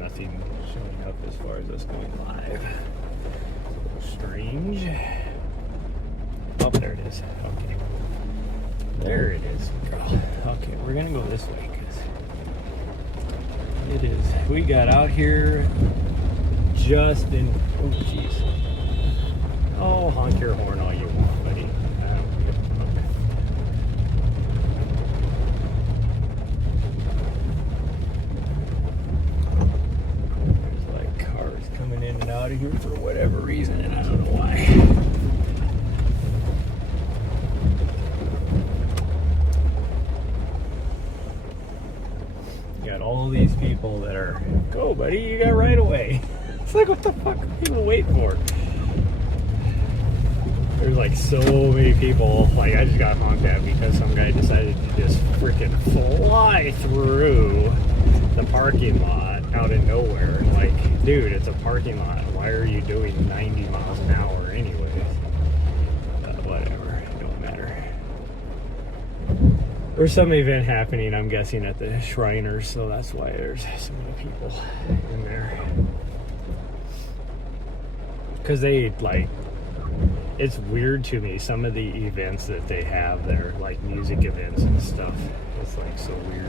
nothing showing up as far as us going live. It's a little strange. Oh, there it is. Okay. There it is, girl. Okay, we're gonna go this way because it is. We got out here just in. Oh, jeez. Oh, honk your horn all you want, buddy. Okay. There's like cars coming in and out of here for whatever reason, and I don't know why. You got all these people that are, go, buddy, you got right away. It's like, what the fuck are people waiting for? There's like so many people. Like, I just got honked at because some guy decided to just freaking fly through the parking lot out of nowhere. Like, dude, it's a parking lot. Why are you doing 90 miles an hour anyways? Whatever, it don't matter. There's some event happening, I'm guessing, at the Shriners, so that's why there's so many people in there. Because they, like, it's weird to me, some of the events that they have there, like music events and stuff. It's like so weird.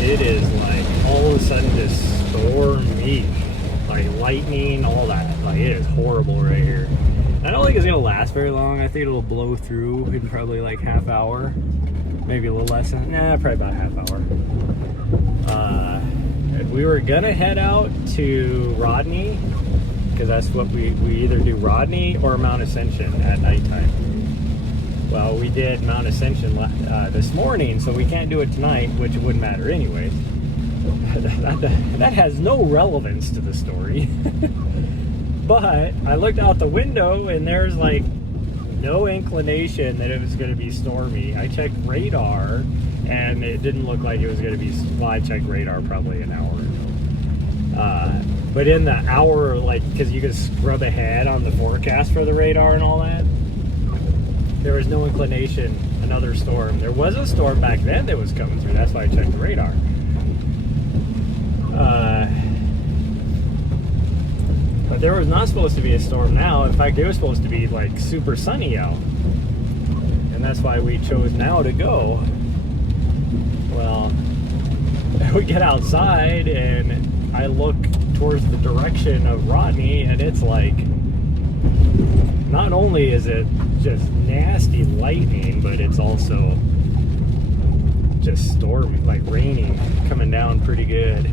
It is like all of a sudden just stormy, like lightning, all that. Like, it is horrible right here. I don't think it's gonna last very long. I think it'll blow through in probably like half hour, maybe a little less than, probably about a half hour. We were gonna head out to Rodney, because that's what we either do, Rodney or Mount Ascension at nighttime. Well, we did Mount Ascension this morning, so we can't do it tonight, which it wouldn't matter anyways. That has no relevance to the story. But I looked out the window and there's like no inclination that it was going to be stormy. I checked radar and it didn't look like it was going to be. Well, I checked radar probably an hour. But in the hour, like, because you could scrub ahead on the forecast for the radar and all that, there was no inclination another storm. There was a storm back then that was coming through. That's why I checked the radar. But there was not supposed to be a storm now. In fact, it was supposed to be like super sunny out. And that's why we chose now to go. Well, we get outside and I look towards the direction of Rodney and it's like, not only is it just nasty lightning, but it's also just stormy, like raining, coming down pretty good.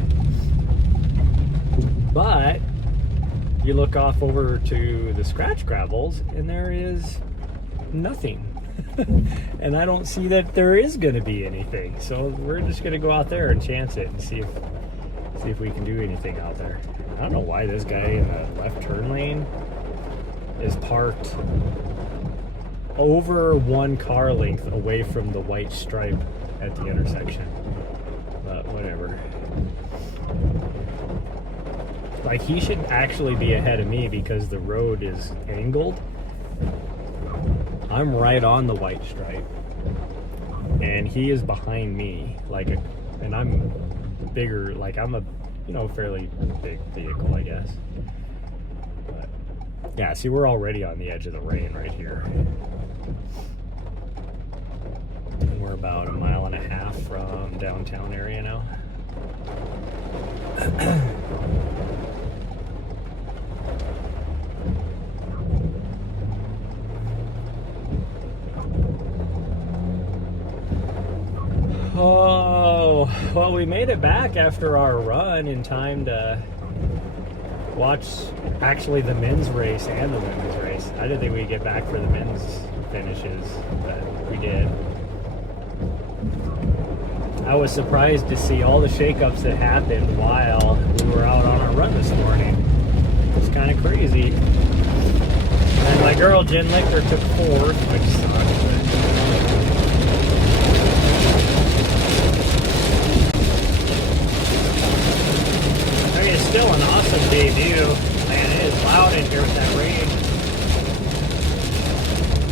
But you look off over to the scratch gravels and there is nothing. And I don't see that there is going to be anything. So we're just going to go out there and chance it and see if we can do anything out there. I don't know why this guy in the left turn lane is parked over one car length away from the white stripe at the intersection. But whatever. Like, he should actually be ahead of me because the road is angled. I'm right on the white stripe and he is behind me, and I'm bigger, like I'm a, fairly big vehicle, I guess. But yeah, see, we're already on the edge of the rain right here. And we're about 1.5 miles from downtown area now. Oh, well, we made it back after our run in time to watch actually the men's race and the women's race. I didn't think we'd get back for the men's finishes, but we did. I was surprised to see all the shakeups that happened while we were out on our run this morning. It's kind of crazy. And my girl Jen Lichter took 4th, which sucks. It's still an awesome debut, man. it is loud in here with that rain.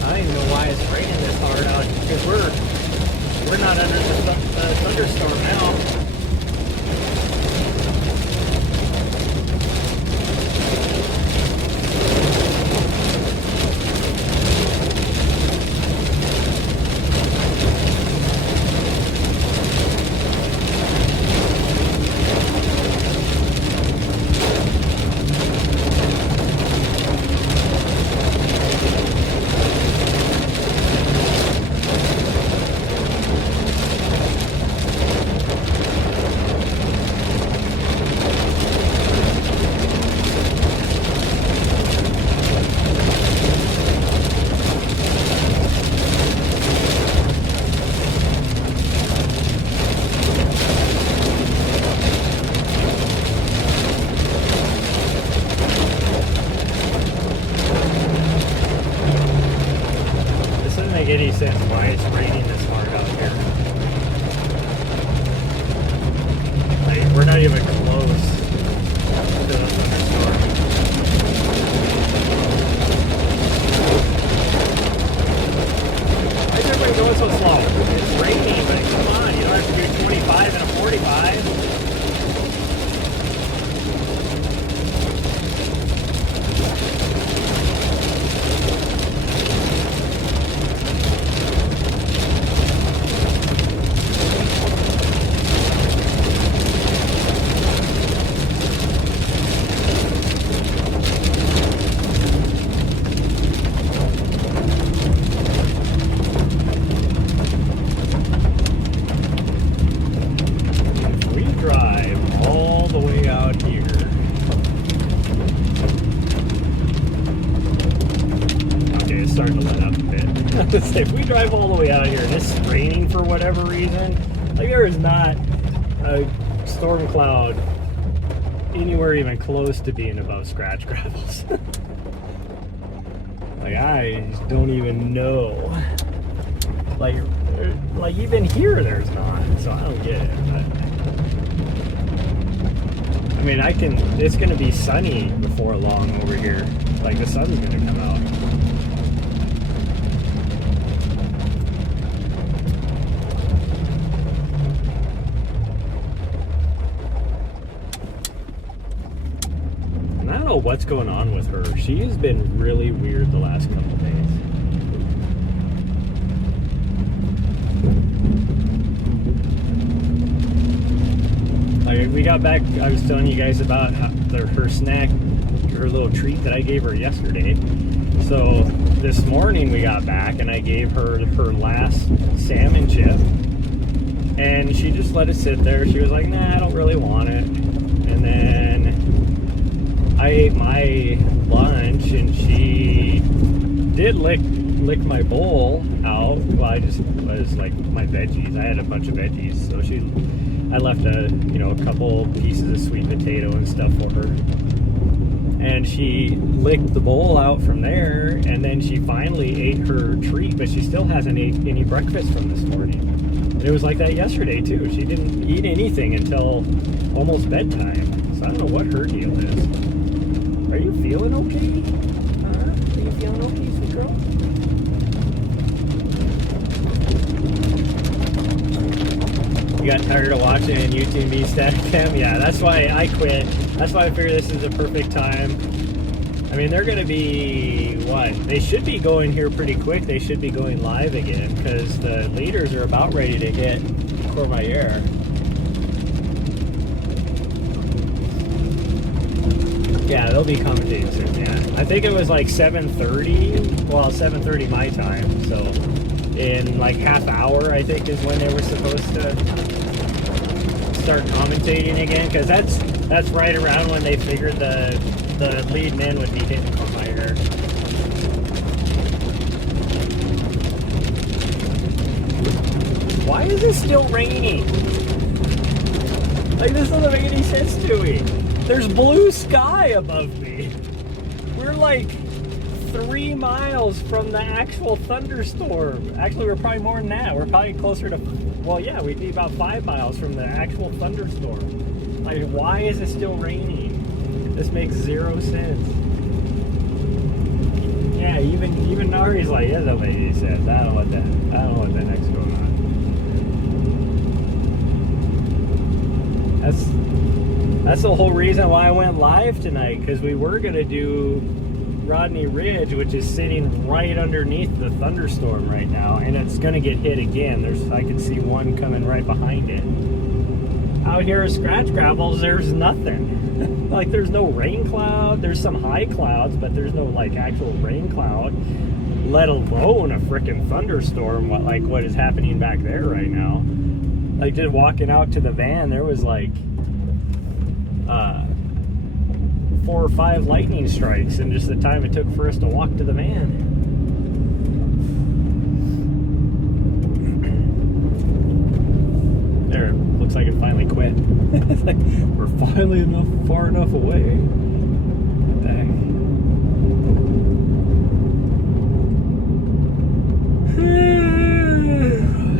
I don't even know why it's raining this hard out because we're not under the thunderstorm now. Any sense why it's raining this hard out here. Like, we're not even close to the thunderstorm. Why is everybody going so slow? It's raining, but come on, you don't have to do 25 and a 45. Starting to let up a bit. If we drive all the way out here and it's raining for whatever reason, like there is not a storm cloud anywhere even close to being above scratch gravels. Like I just don't even know. Like even here there's not, so I don't get it. But, I mean, it's gonna be sunny before long over here. Like the sun's gonna come out. I don't know what's going on with her. She has been really weird the last couple days. Like we got back, I was telling you guys about her snack, her little treat that I gave her yesterday. So this morning we got back and I gave her her last salmon chip. And she just let it sit there. She was like, nah, I don't really want it. And then I ate my lunch and she did lick my bowl out. Well, I just was like my veggies. I had a bunch of veggies, so I left a couple pieces of sweet potato and stuff for her. And she licked the bowl out from there, and then she finally ate her treat, but she still hasn't ate any breakfast from this morning. And it was like that yesterday too. She didn't eat anything until almost bedtime. So I don't know what her deal is. Are you feeling okay? Are you feeling okay, sweet girl? You got tired of watching UTV static cam? Yeah, that's why I quit. That's why I figured this is the perfect time. I mean, they're going to be, what? They should be going here pretty quick. They should be going live again because the leaders are about ready to hit Courmayeur. Yeah, they'll be commentating soon, yeah. I think it was like 7:30, well, 7:30 my time, so in like half hour, I think, is when they were supposed to start commentating again, because that's right around when they figured the lead men would be hitting Courmayeur. Why is it still raining? Like, this doesn't make any sense to me. There's blue sky above me. We're like 3 miles from the actual thunderstorm. Actually, we're probably more than that. We're probably closer to, well, yeah, we'd be about 5 miles from the actual thunderstorm. Like, why is it still raining? This makes zero sense. Yeah, even Nahri's like, yeah, the lady says, I don't know what the heck's going on. That's the whole reason why I went live tonight, because we were gonna do Rodney Ridge, which is sitting right underneath the thunderstorm right now, and it's gonna get hit again. I can see one coming right behind it. Out here at Scratch Gravels, there's nothing. Like, there's no rain cloud. There's some high clouds, but there's no like actual rain cloud, let alone a freaking thunderstorm like what is happening back there right now. Like, just walking out to the van, there was like 4 or 5 lightning strikes in just the time it took for us to walk to the van. There, looks like it finally quit. It's like, we're finally far enough away. What the heck?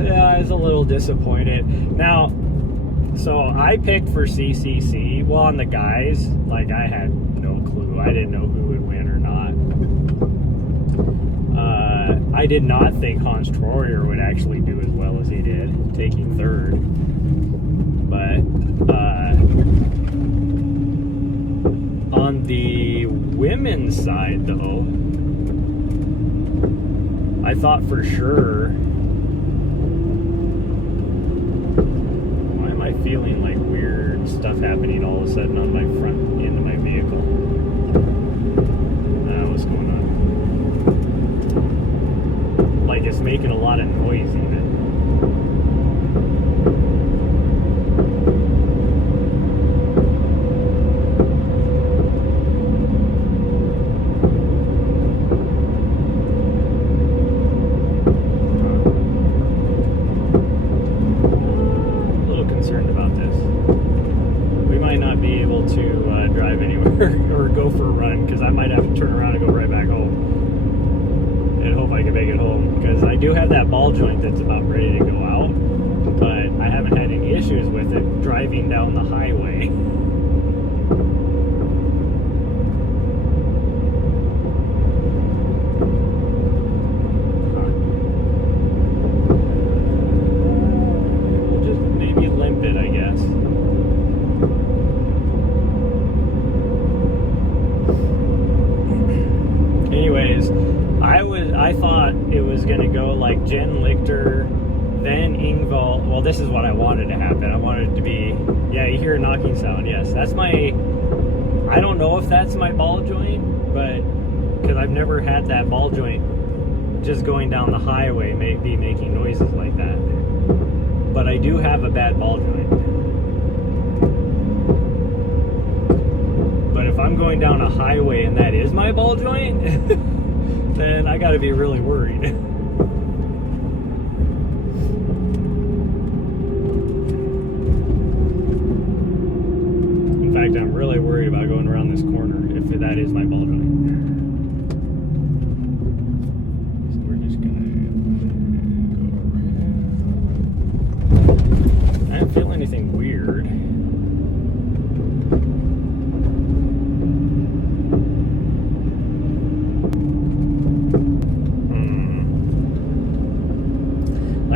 Yeah, I was a little disappointed. Now, so I picked for CCC. Well, on the guys, like, I had no clue. I didn't know who would win or not. I did not think Hans Troyer would actually do as well as he did, taking 3rd. But on the women's side, though, I thought for sure. Feeling like weird stuff happening all of a sudden on my front end of my vehicle. What's going on? Like, it's making a lot of noise even. Or go for a run, because I might have to turn around and go right back home and hope I can make it home, because I do have that ball joint that's about ready to go out, but I haven't had any issues with it driving down the highway. We'll just maybe limp it, I guess. Anyways, I thought it was gonna go like Jen Lichter, then Ingvald. Well, this is what I wanted to happen. I wanted it to be, yeah, you hear a knocking sound. Yes, that's my, I don't know if that's my ball joint, but because I've never had that ball joint just going down the highway be making noises like that. But I do have a bad ball joint. But if I'm going down a highway and that is my ball joint, then I gotta be really worried. In fact, I'm really worried about going around this corner if that is my ball joint. So we're just gonna go around. I don't feel anything weird.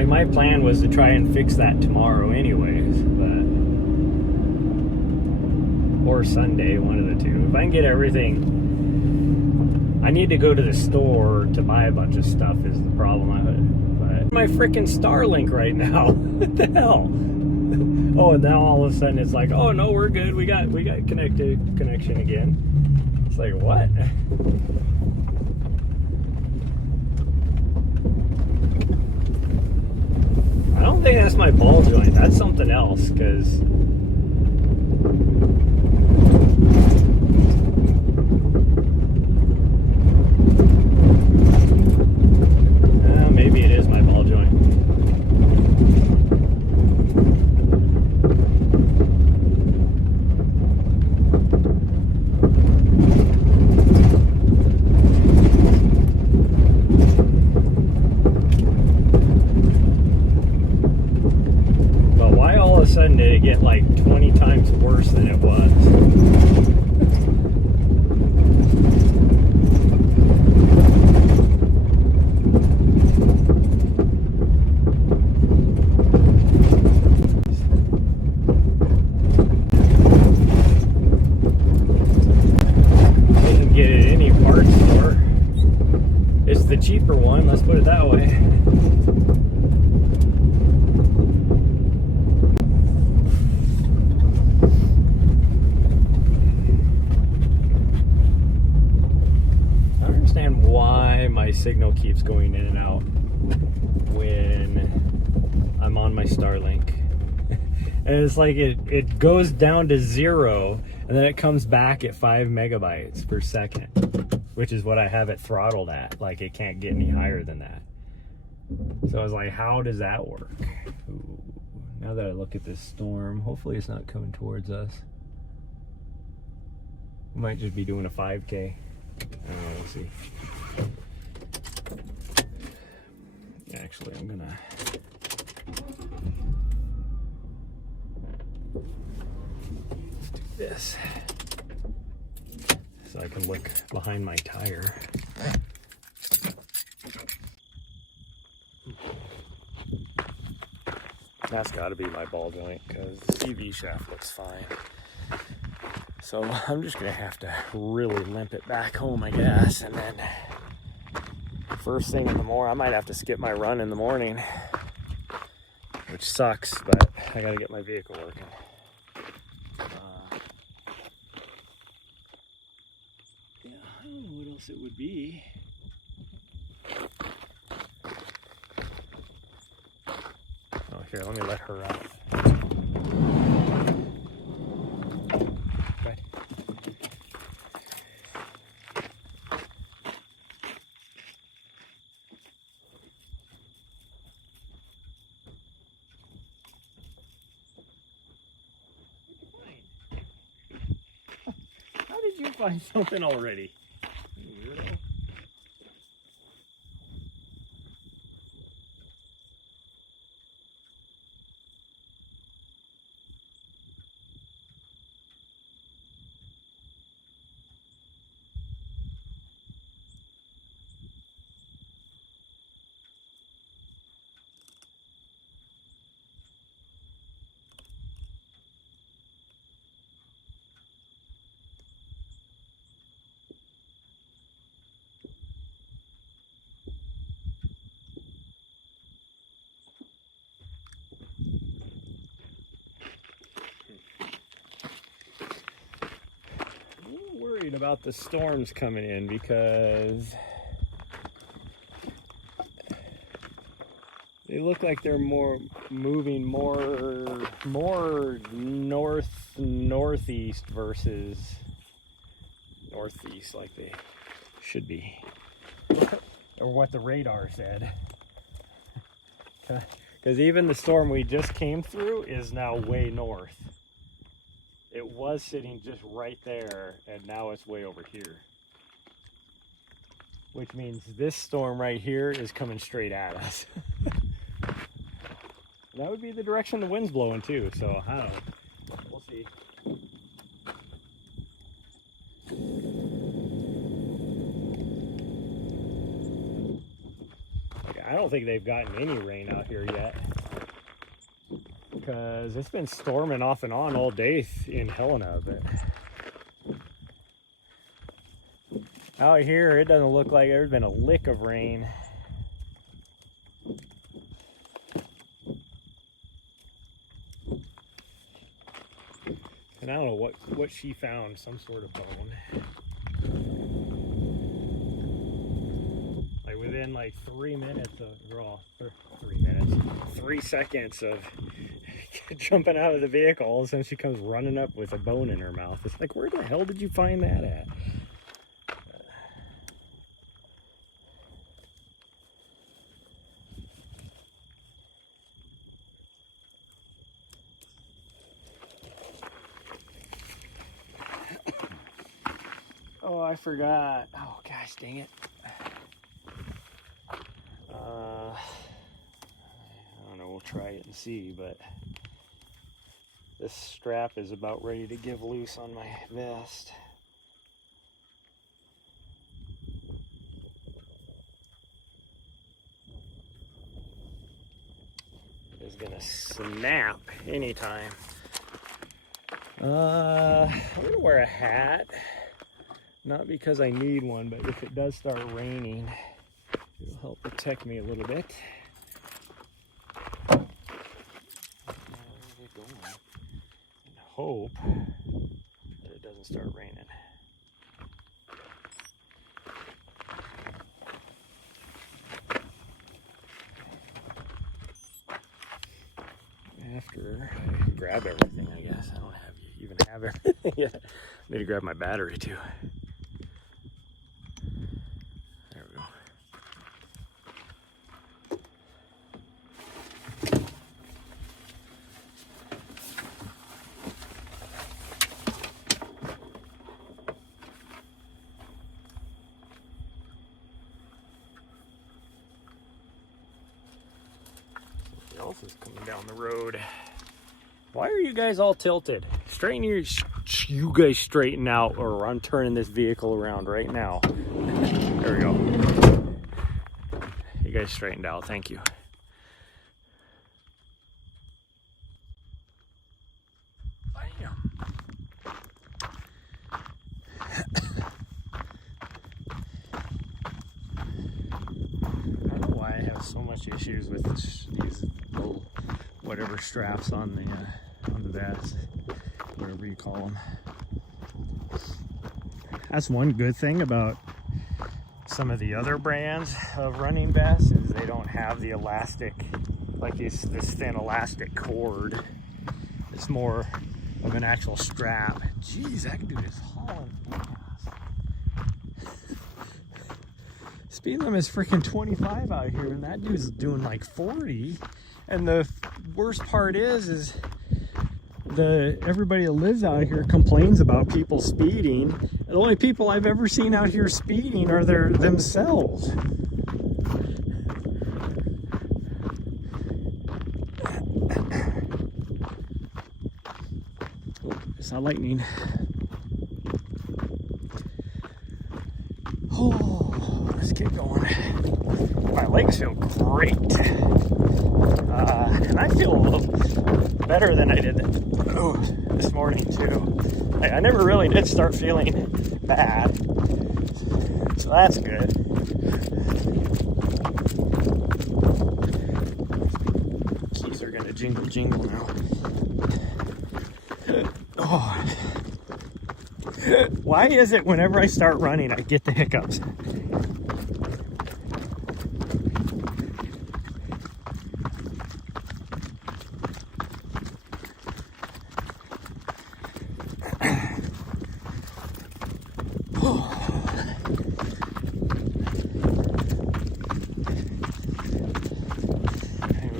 My plan was to try and fix that tomorrow anyways, but or Sunday, one of the two. If I can get everything, I need to go to the store to buy a bunch of stuff is the problem. But my freaking Starlink right now. What the hell? Oh, and now all of a sudden it's like, oh no, we're good. We got connection again. It's like, what? I don't think that's my ball joint. That's something else, because maybe it is my ball joint. Sudden did it get like 20 times worse than it was. the cheaper one, let's put it that way. I don't understand why my signal keeps going in and out when I'm on my Starlink. And it's like it goes down to 0 and then it comes back at 5 megabytes per second, which is what I have it throttled at. Like, it can't get any higher than that. So I was like, how does that work? Ooh, now that I look at this storm, hopefully it's not coming towards us. We might just be doing a 5K. We'll see. Actually, I'm gonna do this so I can look behind my tire. That's got to be my ball joint because the CV shaft looks fine. So I'm just gonna have to really limp it back home, I guess, and then first thing in the morning, I might have to skip my run in the morning, which sucks, but I gotta get my vehicle working. Yeah, I don't know what else it would be. Oh, here, let me let her out. Good. How did you find something already? You weirdo. Worried about the storms coming in because they look like they're moving more northeast versus northeast, like they should be, or what the radar said. Because even the storm we just came through is now way north. It was sitting just right there, and now it's way over here. Which means this storm right here is coming straight at us. That would be the direction the wind's blowing too, so I don't know. We'll see. Like, I don't think they've gotten any rain out here yet, because it's been storming off and on all day in Helena, but out here it doesn't look like there's been a lick of rain. And I don't know what she found, some sort of bone. Like within like 3 minutes of, well, 3 minutes, 3 seconds of jumping out of the vehicle, all of a sudden she comes running up with a bone in her mouth. It's like, where the hell did you find that at? Oh, I forgot. Oh, gosh, dang it. I don't know, we'll try it and see, but this strap is about ready to give loose on my vest. It's gonna snap anytime. I'm gonna wear a hat. Not because I need one, but if it does start raining, protect me a little bit. And hope that it doesn't start raining. After I grab everything, I guess. I don't even have everything yet. I need to grab my battery too. There we go. Something else is coming down the road. Why are you guys all tilted? Straighten you guys straighten out, or I'm turning this vehicle around right now. There we go. You guys straightened out, thank you. Bam. I don't know why I have so much issues with these little whatever straps on the vest, whatever you call them. That's one good thing about some of the other brands of running vests is they don't have the elastic, like this thin elastic cord. It's more of an actual strap. Jeez, that dude is hauling ass. Speed limit is freaking 25 out here, and that dude's doing like 40. And the worst part is everybody that lives out here complains about people speeding. The only people I've ever seen out here speeding are themselves. It's not lightning. Oh, let's get going. My legs feel great. And I feel a little better than I did this morning too. I never really did start feeling bad, so that's good. Keys are gonna jingle now. Oh. Why is it whenever I start running I get the hiccups?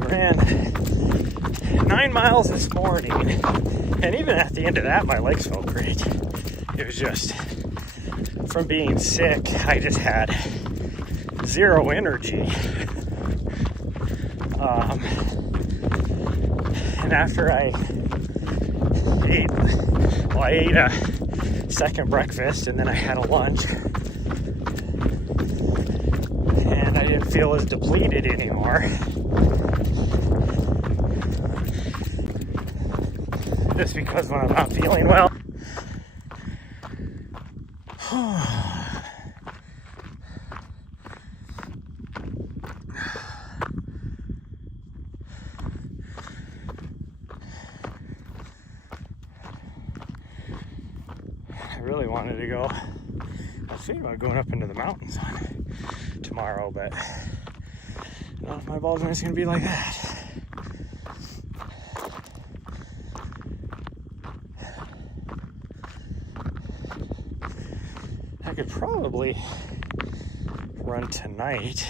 Ran 9 miles this morning, and even at the end of that my legs felt great. It was just from being sick, I just had zero energy, and after I ate a second breakfast and then I had a lunch, and I didn't feel as depleted anymore. Just because when I'm not feeling well. I really wanted to go. I was thinking about going up into the mountains tomorrow, but I don't know if my ball's just going to be like that. I could probably run tonight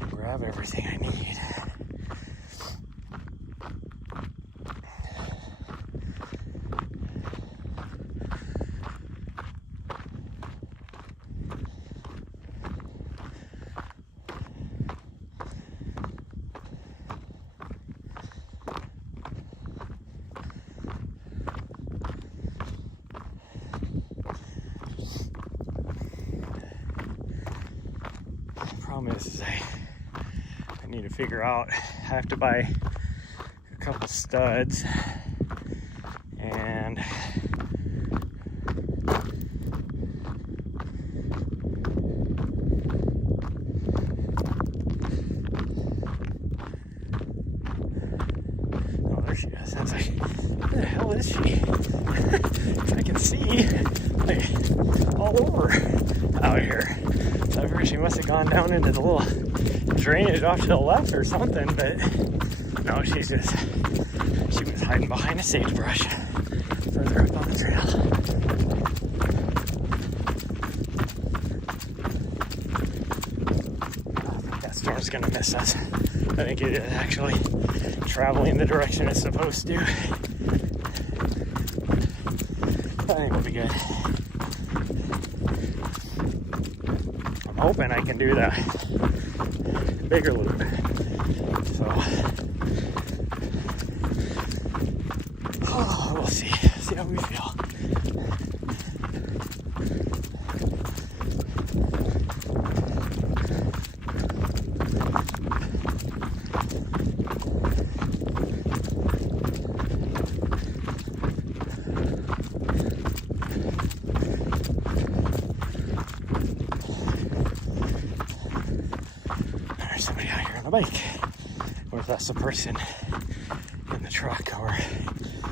and grab everything I need. Problem is I need to figure out, I have to buy a couple studs and is she? I can see like all over out here. So I figured she must have gone down into the little drainage off to the left or something, but no, she was hiding behind a sagebrush further up on the trail. That storm's gonna miss us. I think it is actually traveling the direction it's supposed to. I think we'll be good. I'm hoping I can do that bigger loop. So, we'll see. See how we feel. There's somebody out here on the bike. Or if that's the person in the truck, or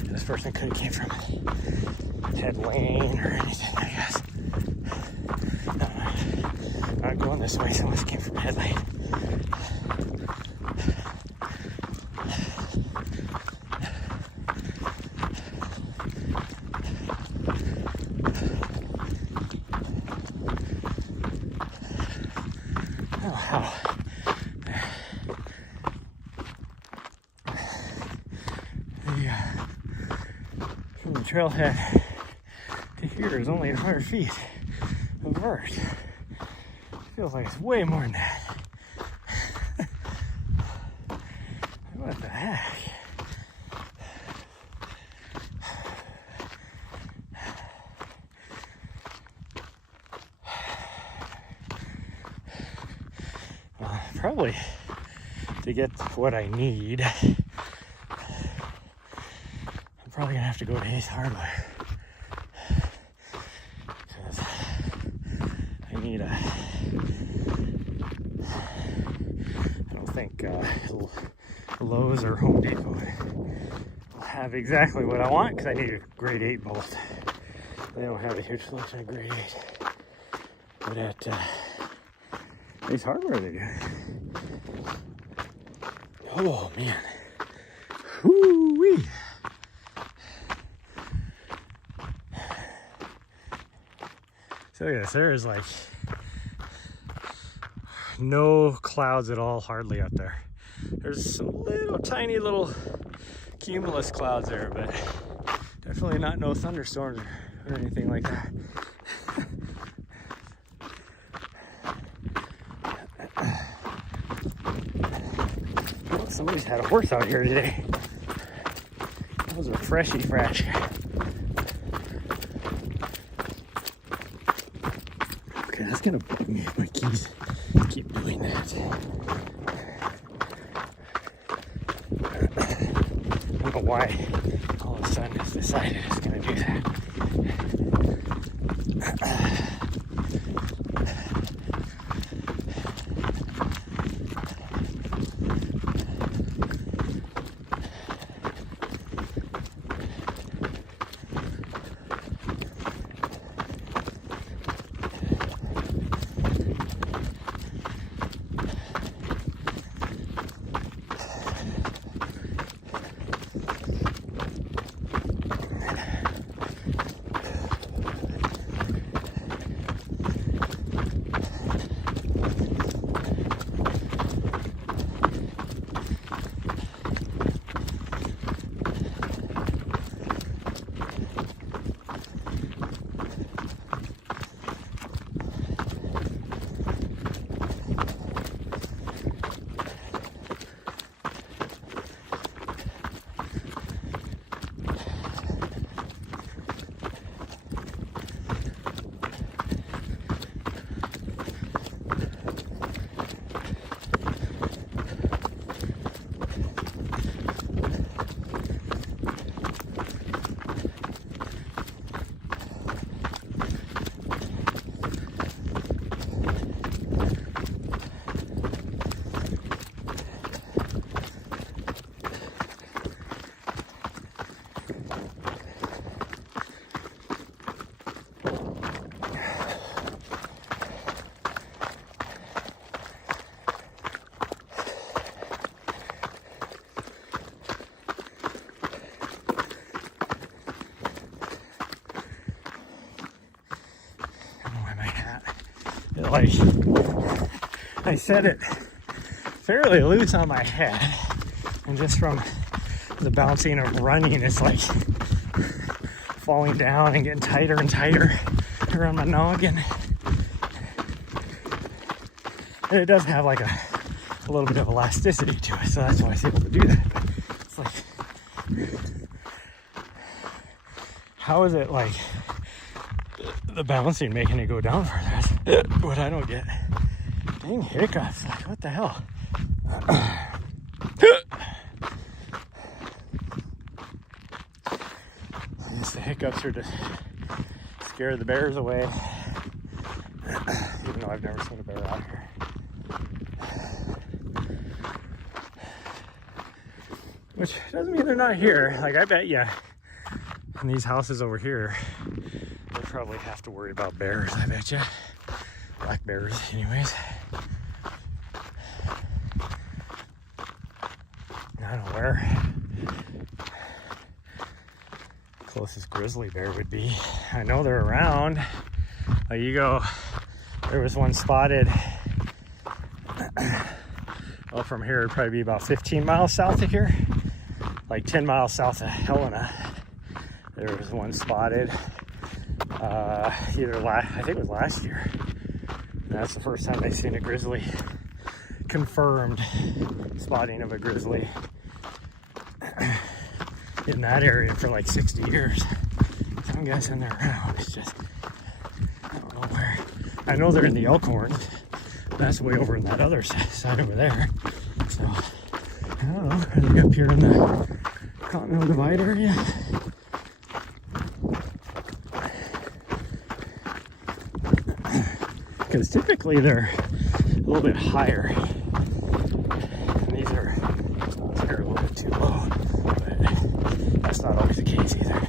this person could have came from Ted Lane or anything, I guess. No, not going this way, so this came from Head Lane. Oh, how? From the trailhead to here is only 100 feet of vert. Feels like it's way more than that. What the heck? Well, probably to get what I need, probably gonna have to go to Ace Hardware because I need I don't think Lowe's or Home Depot will have exactly what I want, because I need a grade 8 bolt. They don't have a huge selection of grade 8, but at Ace Hardware they do. Oh man, whoo-wee. So yes, there is like no clouds at all, hardly up there. There's some little tiny little cumulus clouds there, but definitely not no thunderstorms or anything like that. Oh, somebody's had a horse out here today. That was a freshy fresh. Okay, that's gonna bug me if my keys keep doing that. I don't know why all of a sudden it's decided it's gonna do that. like, I set it fairly loose on my head, and just from the bouncing of running, it's like falling down and getting tighter and tighter around my noggin. And it does have like a little bit of elasticity to it, so that's why I was able to do that. But it's like, how is it like the bouncing making it go down further? That's what I don't get. Dang hiccups, like what the hell? I guess the hiccups are to scare the bears away, even though I've never seen a bear out here. Which doesn't mean they're not here. Like, I bet you in these houses over here, they probably have to worry about bears, I bet you. Black bears, anyways. I don't know where the closest grizzly bear would be. I know they're around. You go, there was one spotted, well, from here it'd probably be about 15 miles south of here. Like 10 miles south of Helena, there was one spotted, I think it was last year. And that's the first time I've seen a grizzly, confirmed spotting of a grizzly in that area for like 60 years. So I'm guessing they're around. It's just, I don't know where. I know they're in the Elkhorn. That's way over in that other side over there. So, I don't know. Are they up here in the Continental Divide area? Because typically they're a little bit higher. And these are a little bit too low. But that's not always the case either.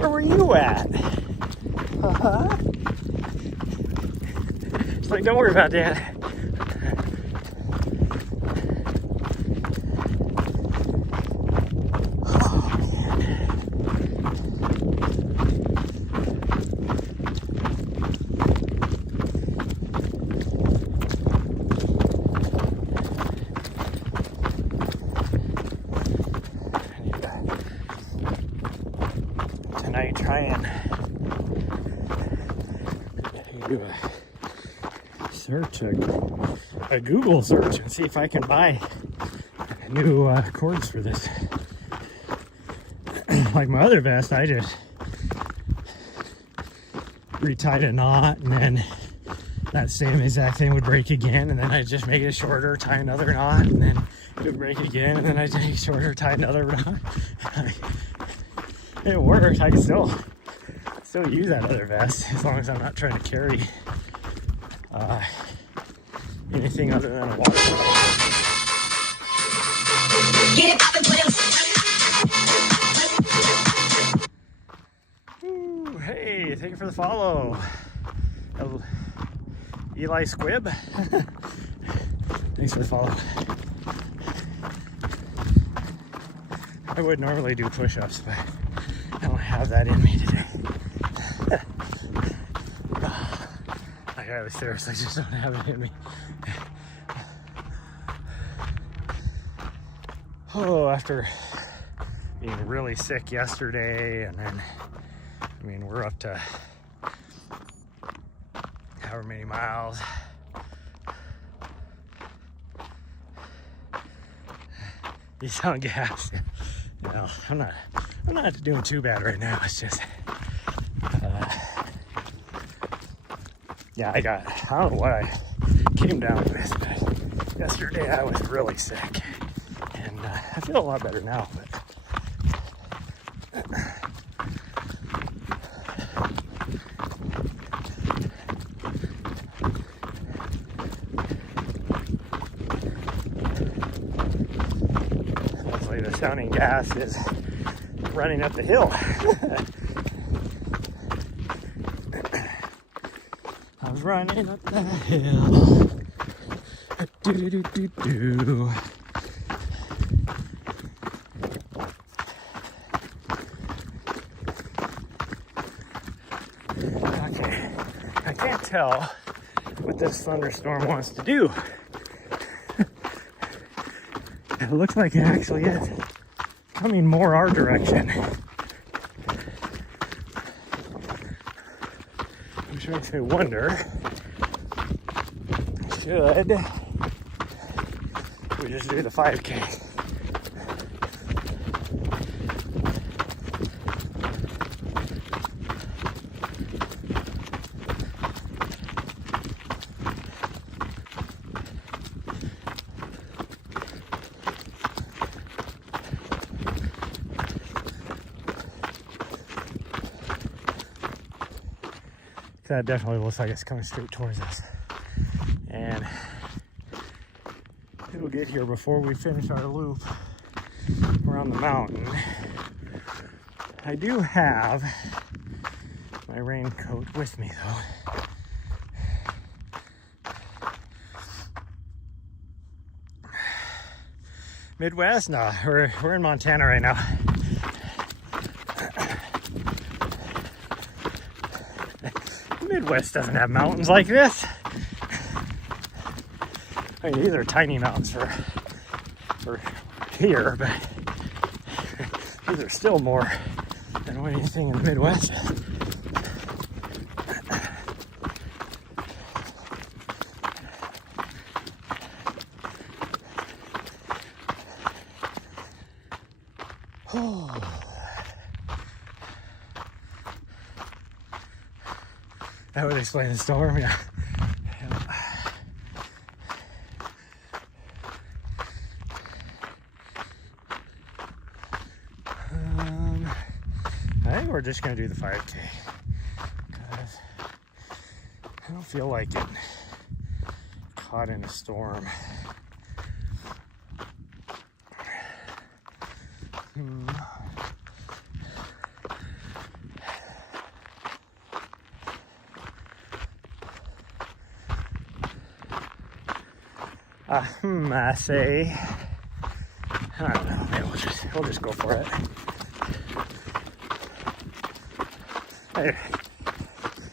Where were you at? It's like, don't worry about that. Tonight, try and do a search, a Google search, and see if I can buy new cords for this. Like my other vest, I just retied a knot, and then that same exact thing would break again, and then I just make it shorter, tie another knot, and then it would break again, and then I take it shorter, tie another knot. It works. I can still use that other vest as long as I'm not trying to carry anything other than a water bottle. Get it poppin', ooh, hey, thank you for the follow. Eli Squibb. Thanks for the follow. I would normally do push-ups, but I don't have that in me today. I seriously just don't have it in me. Oh, after being really sick yesterday, and then, I mean, we're up to however many miles. You sound gassed. No, I'm not doing too bad right now. It's just, yeah, I don't know what I came down with, but yesterday I was really sick, and I feel a lot better now, but hopefully the sounding gas is running up the hill. I was running up the hill. Do do do do do. Okay, I can't tell what this thunderstorm wants to do. It looks like it actually is coming more our direction. Which makes me wonder, should we just do the 5K? That definitely looks like it's coming straight towards us, and it'll get here before we finish our loop around the mountain. I do have my raincoat with me though. Midwest? No, we're in Montana right now. Midwest doesn't have mountains like this. I mean, these are tiny mountains for here, but these are still more than anything in the Midwest. That would explain the storm, yeah. I think we're just gonna do the 5K because I don't feel like getting caught in a storm. I say, I don't know, maybe we'll just go for it. Hey,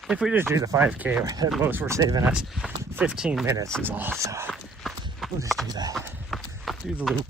if we just do the 5K, at most we're saving us 15 minutes is all, so we'll just do that. Do the loop.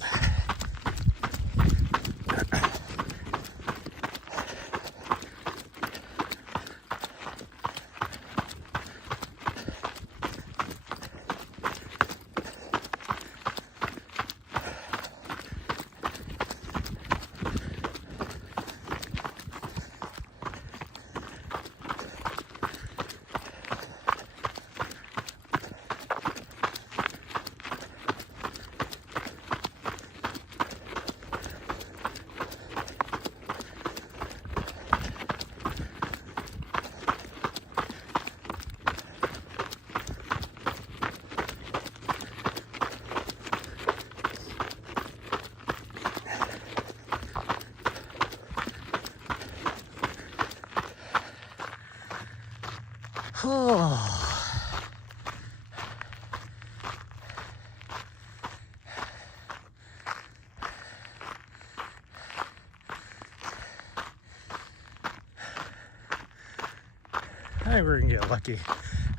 I think we're gonna get lucky.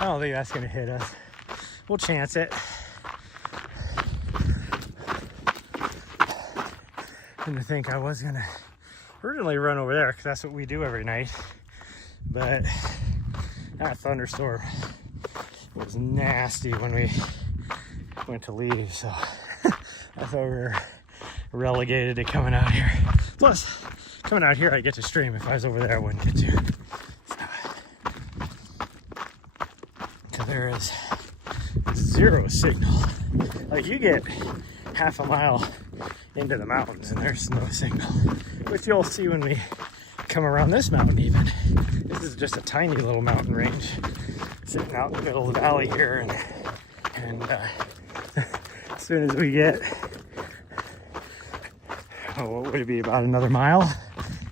I don't think that's gonna hit us. We'll chance it. And to think I was gonna originally run over there because that's what we do every night. But that thunderstorm was nasty when we went to leave, so I thought we were relegated to coming out here. Plus, coming out here I get to stream. If I was over there I wouldn't get to. So there is zero signal. Like, you get half a mile into the mountains and there's no signal, which you'll see when we come around this mountain even. This is just a tiny little mountain range sitting out in the middle of the valley here, and as soon as we get, what would it be, about another mile?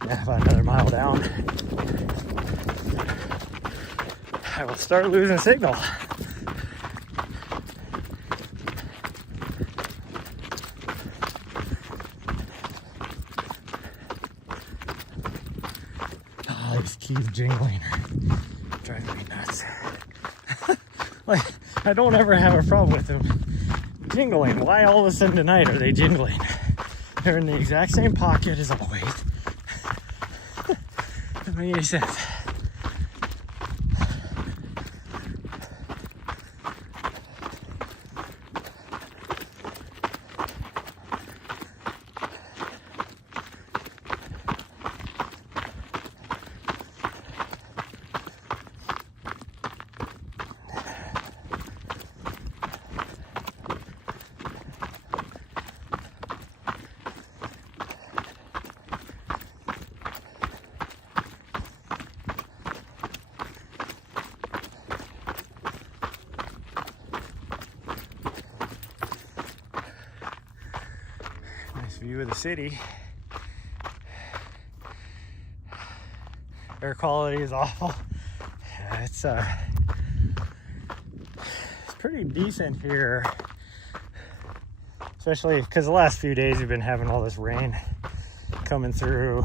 Yeah, about another mile down, I will start losing signal. Oh, these keys jingling. driving me nuts. Like, I don't ever have a problem with them jingling. Why all of a sudden tonight are they jingling? They're in the exact same pocket as always. Doesn't make any sense. View of the city. Air quality is awful. Yeah, it's pretty decent here, especially because the last few days we've been having all this rain coming through,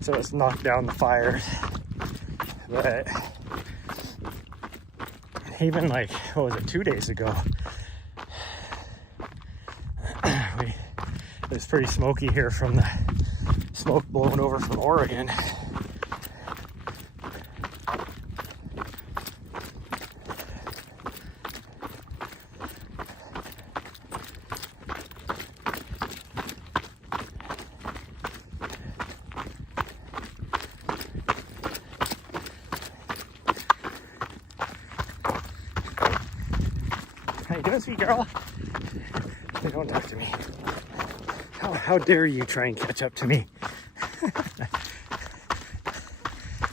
so it's knocked down the fires. But even like, what was it, 2 days ago, it was pretty smoky here from the smoke blowing over from Oregon. How you doing, sweet girl? Hey, don't talk to me. How dare you try and catch up to me?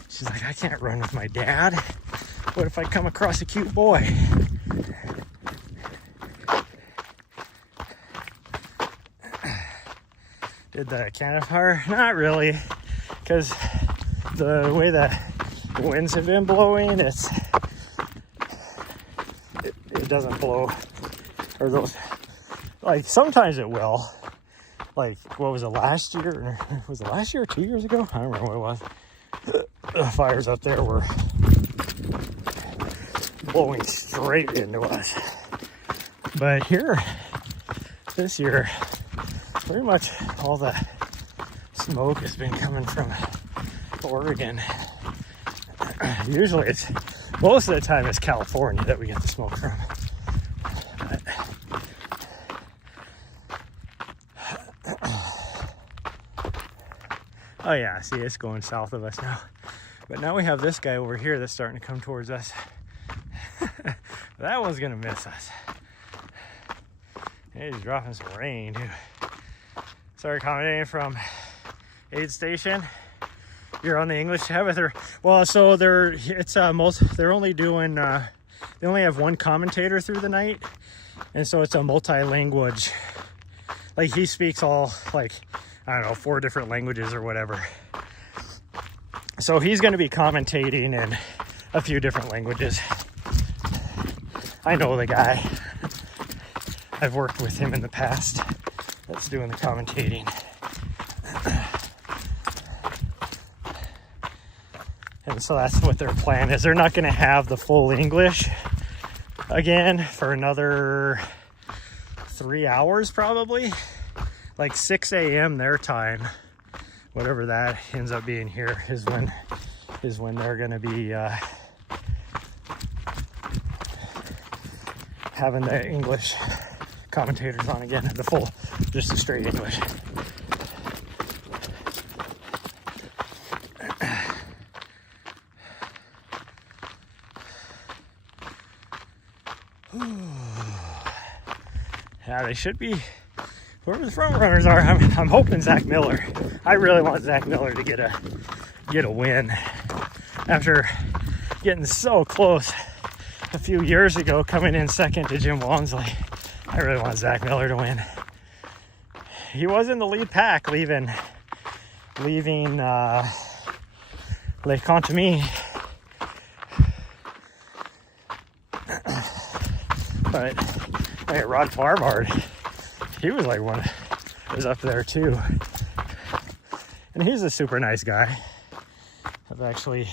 She's like, I can't run with my dad. What if I come across a cute boy? Did the Canada fire? Not really, because the way the winds have been blowing, it doesn't blow, or those, like sometimes it will. Like, what was it, last year? Was it last year or 2 years ago? I don't remember what it was. The fires up there were blowing straight into us. But here, this year, pretty much all the smoke has been coming from Oregon. Usually it's, most of the time it's California that we get the smoke from. But, oh yeah, see, it's going south of us now. But now we have this guy over here that's starting to come towards us. That one's gonna miss us. He's dropping some rain too. Sorry, accommodating from aid station. You're on the English tab with her. Well, so they're only doing they only have one commentator through the night, and so it's a multi-language. Like, he speaks all, like, I don't know, 4 different languages or whatever. So he's going to be commentating in a few different languages. I know the guy. I've worked with him in the past. That's doing the commentating. And so that's what their plan is. They're not going to have the full English again for another 3 hours probably. Like 6 a.m. their time, whatever that ends up being here, is when they're going to be having the English commentators on again, the full, just the straight English. Yeah, they should be. Whoever the front runners are, I'm hoping Zach Miller. I really want Zach Miller to get a win after getting so close a few years ago, coming in second to Jim Walmsley. I really want Zach Miller to win. He was in the lead pack leaving Lake Contamine. But hey, Rod Farmard, he was like was up there too. And he's a super nice guy. I've actually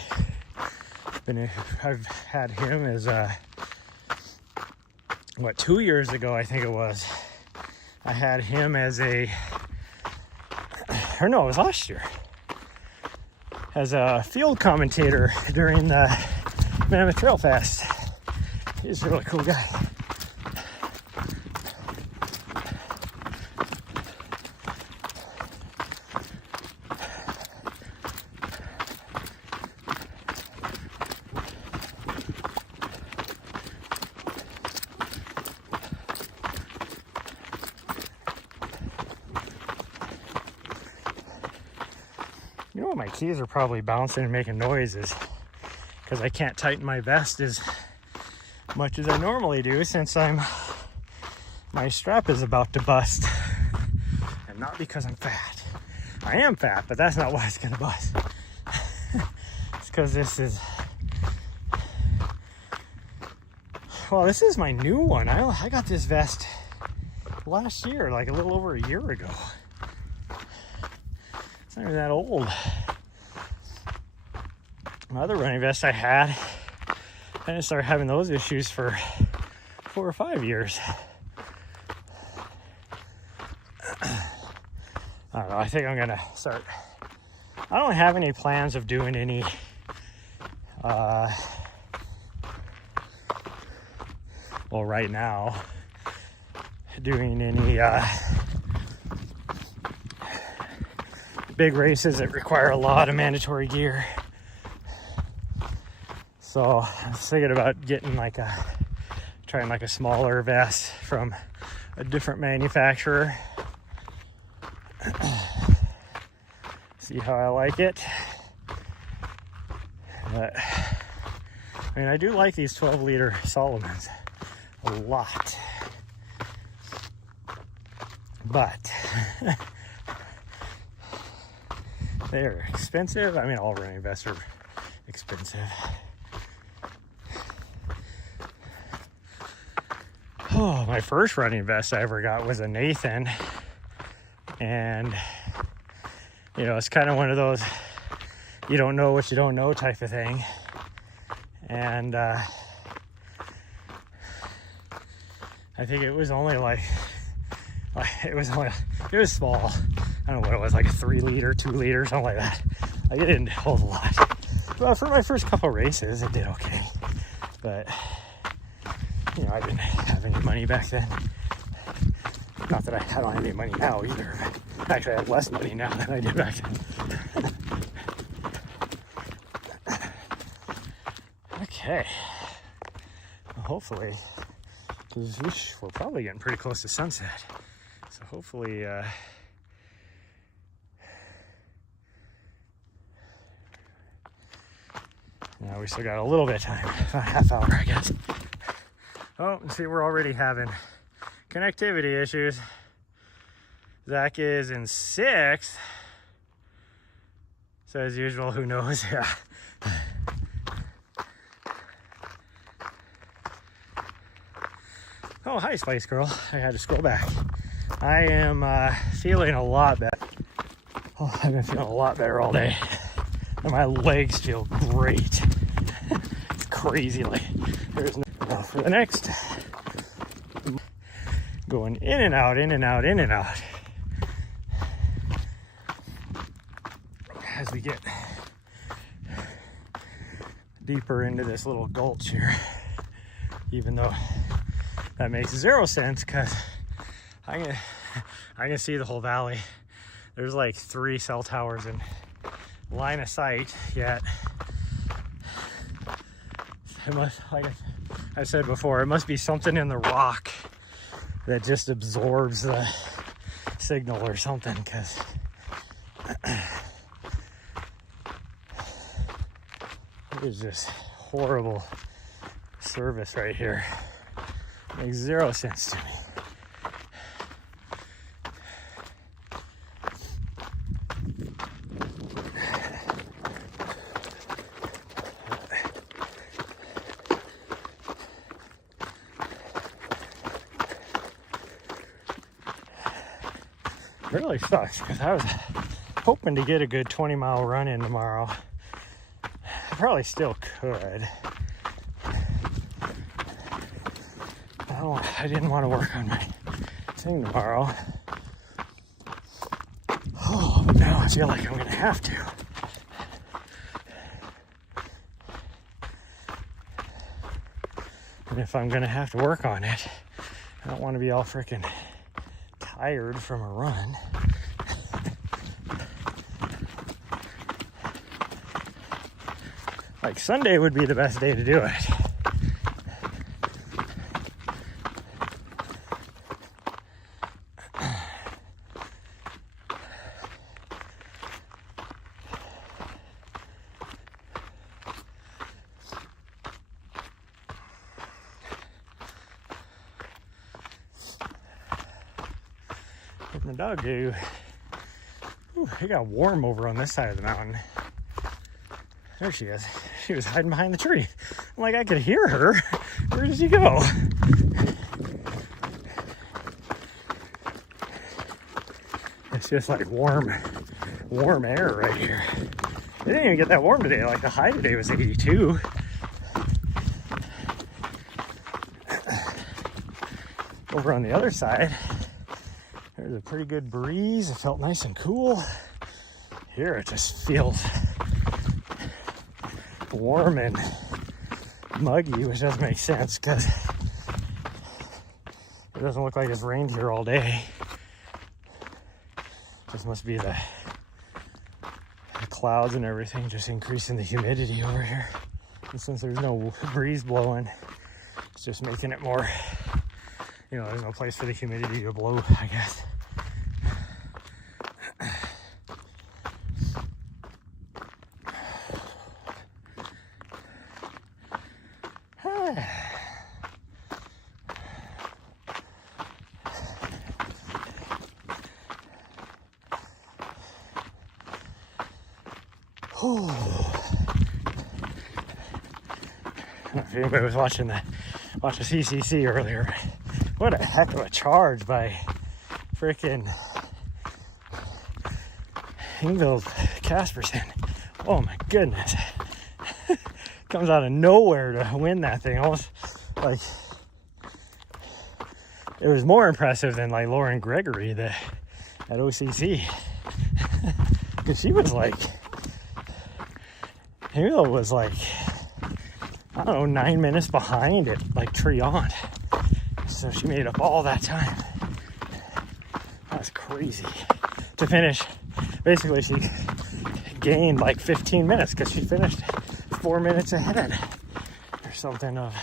I've had him as 2 years ago, I think it was. I had him as it was last year, as a field commentator during the Mammoth Trail Fest. He's a really cool guy. You know what, my keys are probably bouncing and making noises because I can't tighten my vest as much as I normally do, since my strap is about to bust. And not because I'm fat. I am fat, but that's not why it's gonna bust. It's because this is my new one. I got this vest last year, like a little over a year ago. It's not even that old. My other running vest I had, I didn't start having those issues for 4 or 5 years. I don't know, I think I'm gonna start. I don't have any plans of doing any right now, doing any big races that require a lot of mandatory gear. So I was thinking about getting trying a smaller vest from a different manufacturer. See how I like it. But I mean, I do like these 12-liter Solomons a lot. But they're expensive. I mean, all running vests are expensive. Oh, my first running vest I ever got was a Nathan. And, you know, it's kind of one of those you don't know what you don't know type of thing. And I think it was only it was small. I don't know what it was, like a 3-liter, 2-liter, something like that. Like, it didn't hold a lot. Well, for my first couple races, it did okay. But, you know, I didn't have any money back then. Not that I don't have any money now either. Actually, I have less money now than I did back then. Okay. Well, hopefully, because we're probably getting pretty close to sunset. So hopefully, now we still got a little bit of time, about a half hour, I guess. Oh, and see, we're already having connectivity issues. Zach is in 6th. So as usual, who knows? Yeah. Oh, hi, Spice Girl. I had to scroll back. I am feeling a lot better. Oh, I've been feeling a lot better all day. And my legs feel great. It's crazy. Like, there's no for the next. Going in and out, in and out, in and out. As we get deeper into this little gulch here, even though that makes 0 sense because I can see the whole valley. There's like 3 cell towers in line of sight, yet it must, like I said before, it must be something in the rock that just absorbs the signal or something, because it is just horrible service right here. Makes 0 sense to me. It really sucks because I was hoping to get a good 20-mile run in tomorrow. I probably still could. I didn't want to work on my thing tomorrow. Oh, but now I feel like I'm going to have to. And if I'm going to have to work on it, I don't want to be all freaking tired from a run. Like Sunday would be the best day to do it. What'd my dog do? Ooh, it got warm over on this side of the mountain. There she is. She was hiding behind the tree. I'm like, I could hear her. Where did she go? It's just like warm air right here. It didn't even get that warm today. Like the high today was 82. Over on the other side, there's a pretty good breeze. It felt nice and cool. Here it just feels warm and muggy, which doesn't make sense because it doesn't look like it's rained here all day. This must be the clouds and everything just increasing the humidity over here. And since there's no breeze blowing, it's just making it more, there's no place for the humidity to blow, I guess. I don't know if anybody was watching the CCC earlier. What a heck of a charge by freaking Ingvild Kaspersen. Oh my goodness. Comes out of nowhere to win that thing. Almost like it was more impressive than like Lauren Gregory at OCC. Because she was like, Ingvild was like, I don't know, 9 minutes behind it, like Triant. So she made up all that time. That's crazy. To finish, basically she gained like 15 minutes because she finished 4 minutes ahead or something of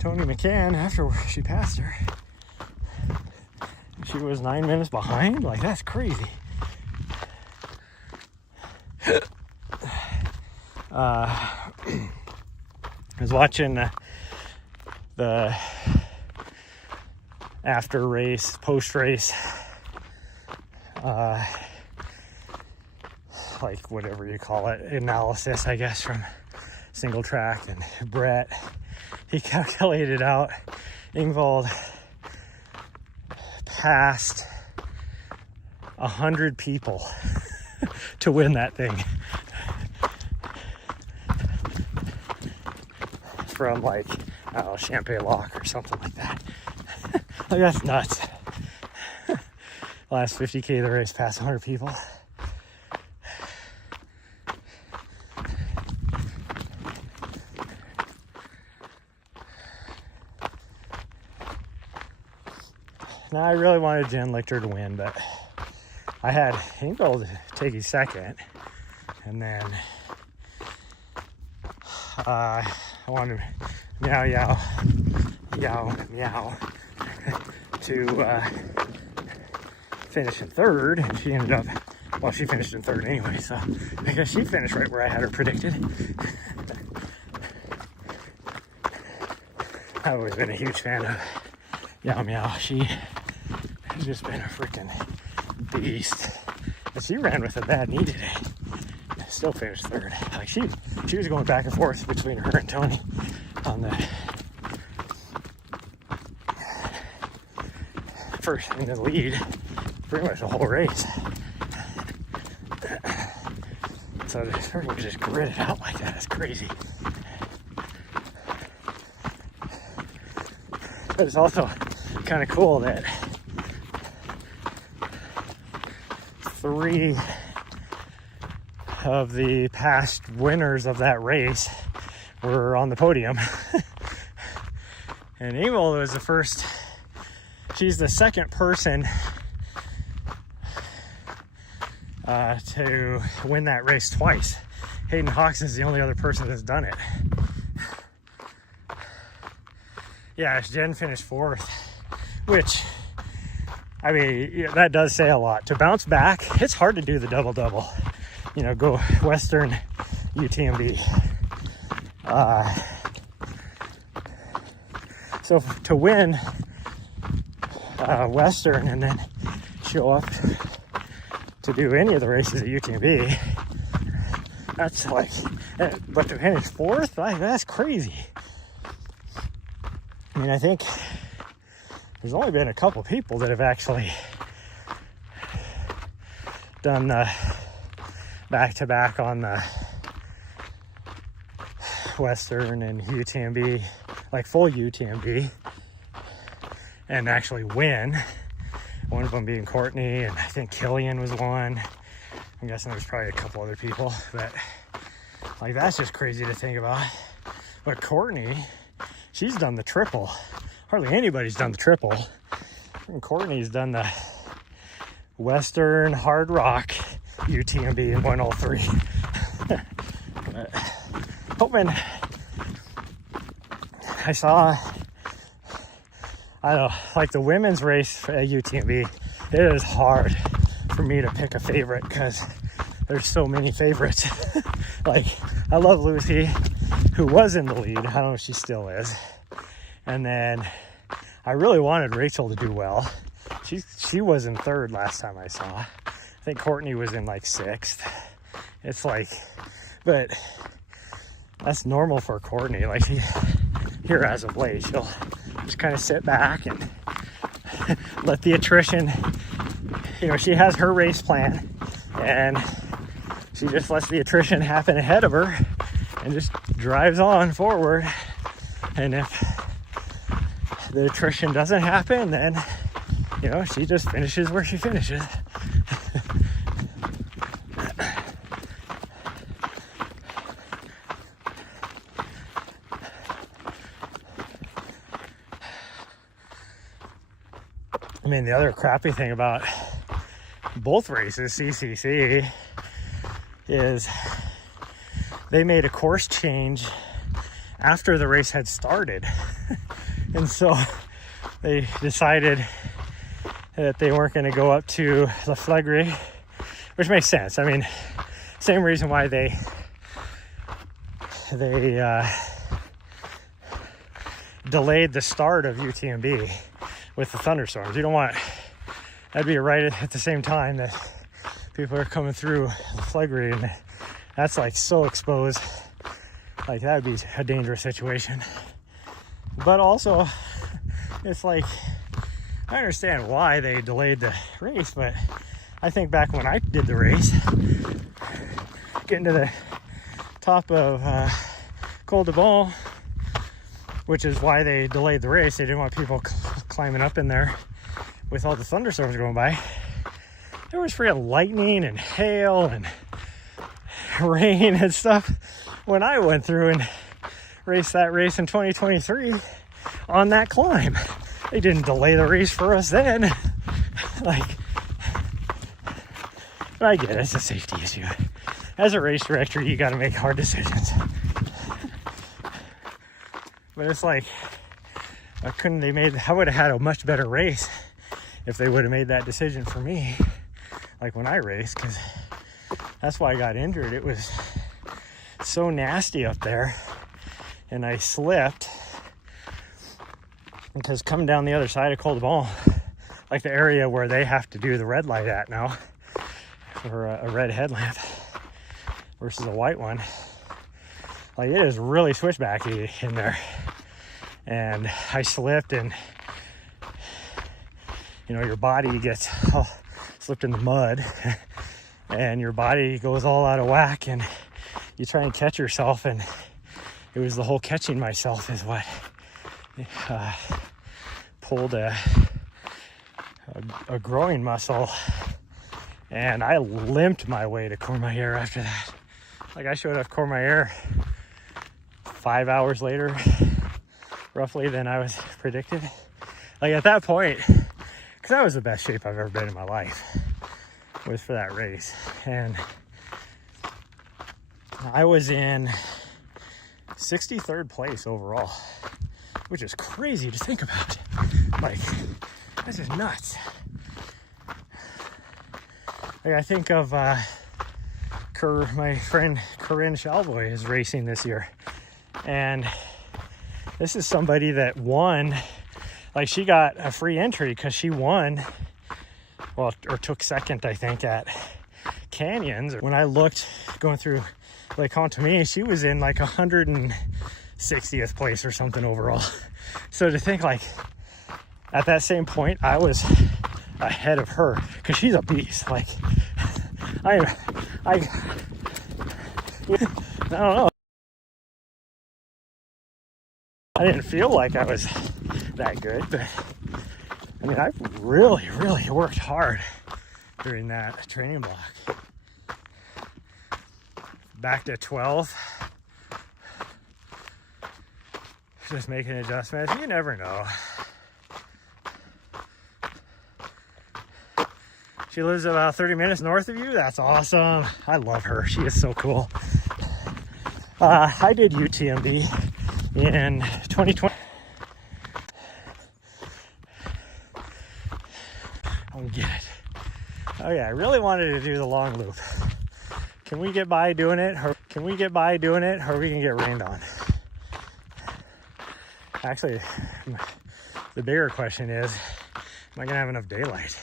Tony McCann after she passed her. She was 9 minutes behind? Like, that's crazy. I was watching the after race, post race, like whatever you call it, analysis, I guess, from Single Track, and Brett, he calculated out Ingvild passed 100 people to win that thing. From like, I don't know, Champagne Lock or something like that. Like, that's nuts. Last 50K of the race passed 100 people. Now I really wanted Jen Lichter to win, but I had Ingvild take his second, and then I wanted meow to finish in third, and she ended up, well, she finished in third anyway, so I guess she finished right where I had her predicted. I've always been a huge fan of Meow Meow. She has just been a freaking beast. And she ran with a bad knee today. Still finished third. Like, she was going back and forth between her and Tony on the first in the lead pretty much the whole race. So to just grit it out like that is crazy. But it's also kind of cool that 3 of the past winners of that race were on the podium. And Emil was the first, she's the second person to win that race twice. Hayden Hawks is the only other person that's done it. Yeah, Jen finished 4th, which, I mean, that does say a lot. To bounce back, it's hard to do the double-double. You know, go Western, UTMB. So to win Western and then show up to do any of the races at UTMB, that's like, but to finish 4th, like, that's crazy. I mean, I think there's only been a couple people that have actually done back-to-back on the Western and UTMB, like full UTMB, and actually win. One of them being Courtney, and I think Killian was one. I'm guessing there's probably a couple other people, but like, that's just crazy to think about. But Courtney, she's done the triple. Hardly anybody's done the triple. And Courtney's done the Western Hard Rock UTMB and won all 3. But hoping, I saw, I don't know, like the women's race at UTMB, it is hard for me to pick a favorite because there's so many favorites. Like, I love Lucy, who was in the lead. I don't know if she still is. And then I really wanted Rachel to do well. She was in 3rd last time I saw. I think Courtney was in like 6th. It's like, but that's normal for Courtney. Like, here as of late, she'll just kind of sit back and let the attrition, you know, she has her race plan and she just lets the attrition happen ahead of her and just drives on forward. And if the attrition doesn't happen, then, you know, she just finishes where she finishes. I mean, the other crappy thing about both races, CCC, is they made a course change after the race had started. And so they decided that they weren't going to go up to La Flegre, which makes sense. I mean, same reason why they delayed the start of UTMB with the thunderstorms. You don't want, that'd be right at the same time that people are coming through La Flegre, and that's like so exposed. Like, that would be a dangerous situation. But also, it's like, I understand why they delayed the race, but I think back when I did the race, getting to the top of Col de Bon, which is why they delayed the race. They didn't want people climbing up in there with all the thunderstorms going by. There was freaking lightning and hail and rain and stuff when I went through and raced that race in 2023 on that climb. They didn't delay the race for us then. Like, but I get it, it's a safety issue. As a race director, you got to make hard decisions. But it's like, I would have had a much better race if they would have made that decision for me, like when I raced, because that's why I got injured. It was so nasty up there, and I slipped because coming down the other side of Col de Bon, like the area where they have to do the red light at now, for a red headlamp versus a white one, like, it is really switchbacky in there. And I slipped, and you know, your body gets slipped in the mud and your body goes all out of whack, and you try and catch yourself, and it was the whole catching myself is what pulled a growing muscle, and I limped my way to Courmayeur after that. Like, I showed up Courmayeur 5 hours later, roughly, than I was predicted. Like, at that point, because that was the best shape I've ever been in my life, was for that race. And I was in 63rd place overall, which is crazy to think about. Like, that's just nuts. Like, I think of my friend Corinne Chalvoy is racing this year, and this is somebody that won. Like, she got a free entry because she won, well, or took second, I think, at Canyons. When I looked going through Lake Contamine, she was in like 160th place or something overall. So to think, like, at that same point, I was ahead of her, because she's a beast. Like, I don't know. I didn't feel like I was that good, but I mean, I really, really worked hard during that training block. Back to 12. Just making adjustments. You never know. She lives about 30 minutes north of you. That's awesome. I love her. She is so cool. I did UTMB in 2020. I don't get it. Oh yeah, I really wanted to do the long loop. Can we get by doing it? Or we can get rained on? Actually, the bigger question is, am I gonna have enough daylight?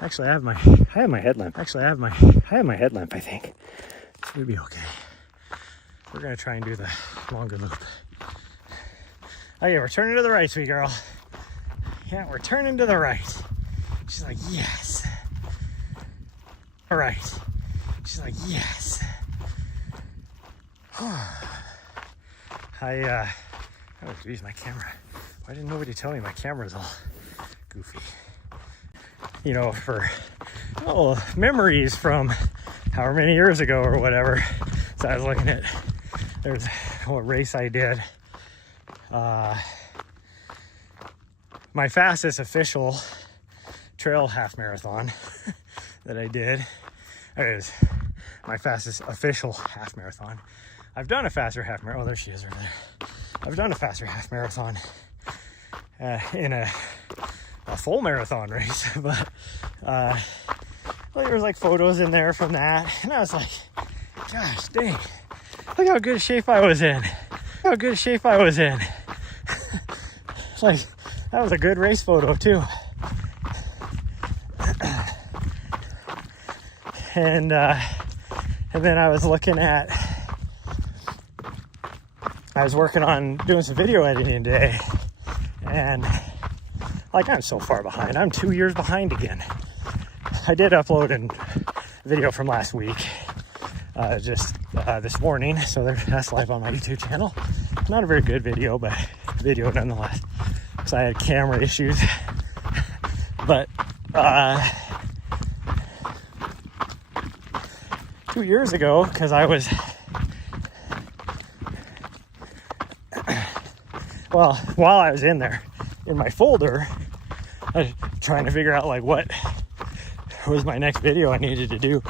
Actually, I have my headlamp. I have my headlamp, I think. So we'll be okay. We're gonna try and do the longer loop. Okay, we're turning to the right, sweet girl. Yeah, we're turning to the right. She's like, yes. All right. She's like, yes. Oh, geez, my camera. Why didn't nobody tell me my camera's all goofy? You know, for memories from however many years ago or whatever. So I was looking at, there's what race I did. My fastest official trail half marathon that I did. It is my fastest official half marathon. I've done a faster half marathon. Oh, there she is right there. I've done a faster half marathon in a full marathon race, but there was like photos in there from that, and I was like, gosh dang, look how good shape I was in. Like, that was a good race photo too. And then I was looking at, I was working on doing some video editing today, and like, I'm so far behind. I'm 2 years behind again. I did upload a video from last week, just this morning, so that's live on my YouTube channel. Not a very good video, but video nonetheless, because I had camera issues. But 2 years ago, because I was, well, while I was in there, in my folder, I was trying to figure out like what was my next video I needed to do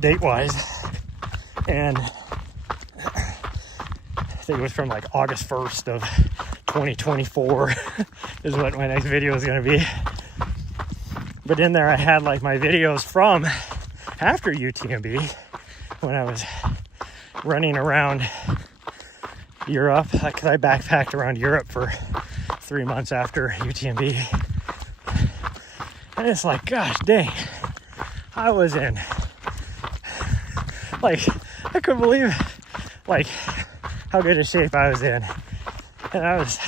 date-wise, and I think it was from like August 1st of 2024 is what my next video is going to be. But in there I had like my videos from after UTMB, when I was running around Europe, because I backpacked around Europe for 3 months after UTMB. And it's like, gosh dang, I was in, like, I couldn't believe like how good a shape I was in. And I was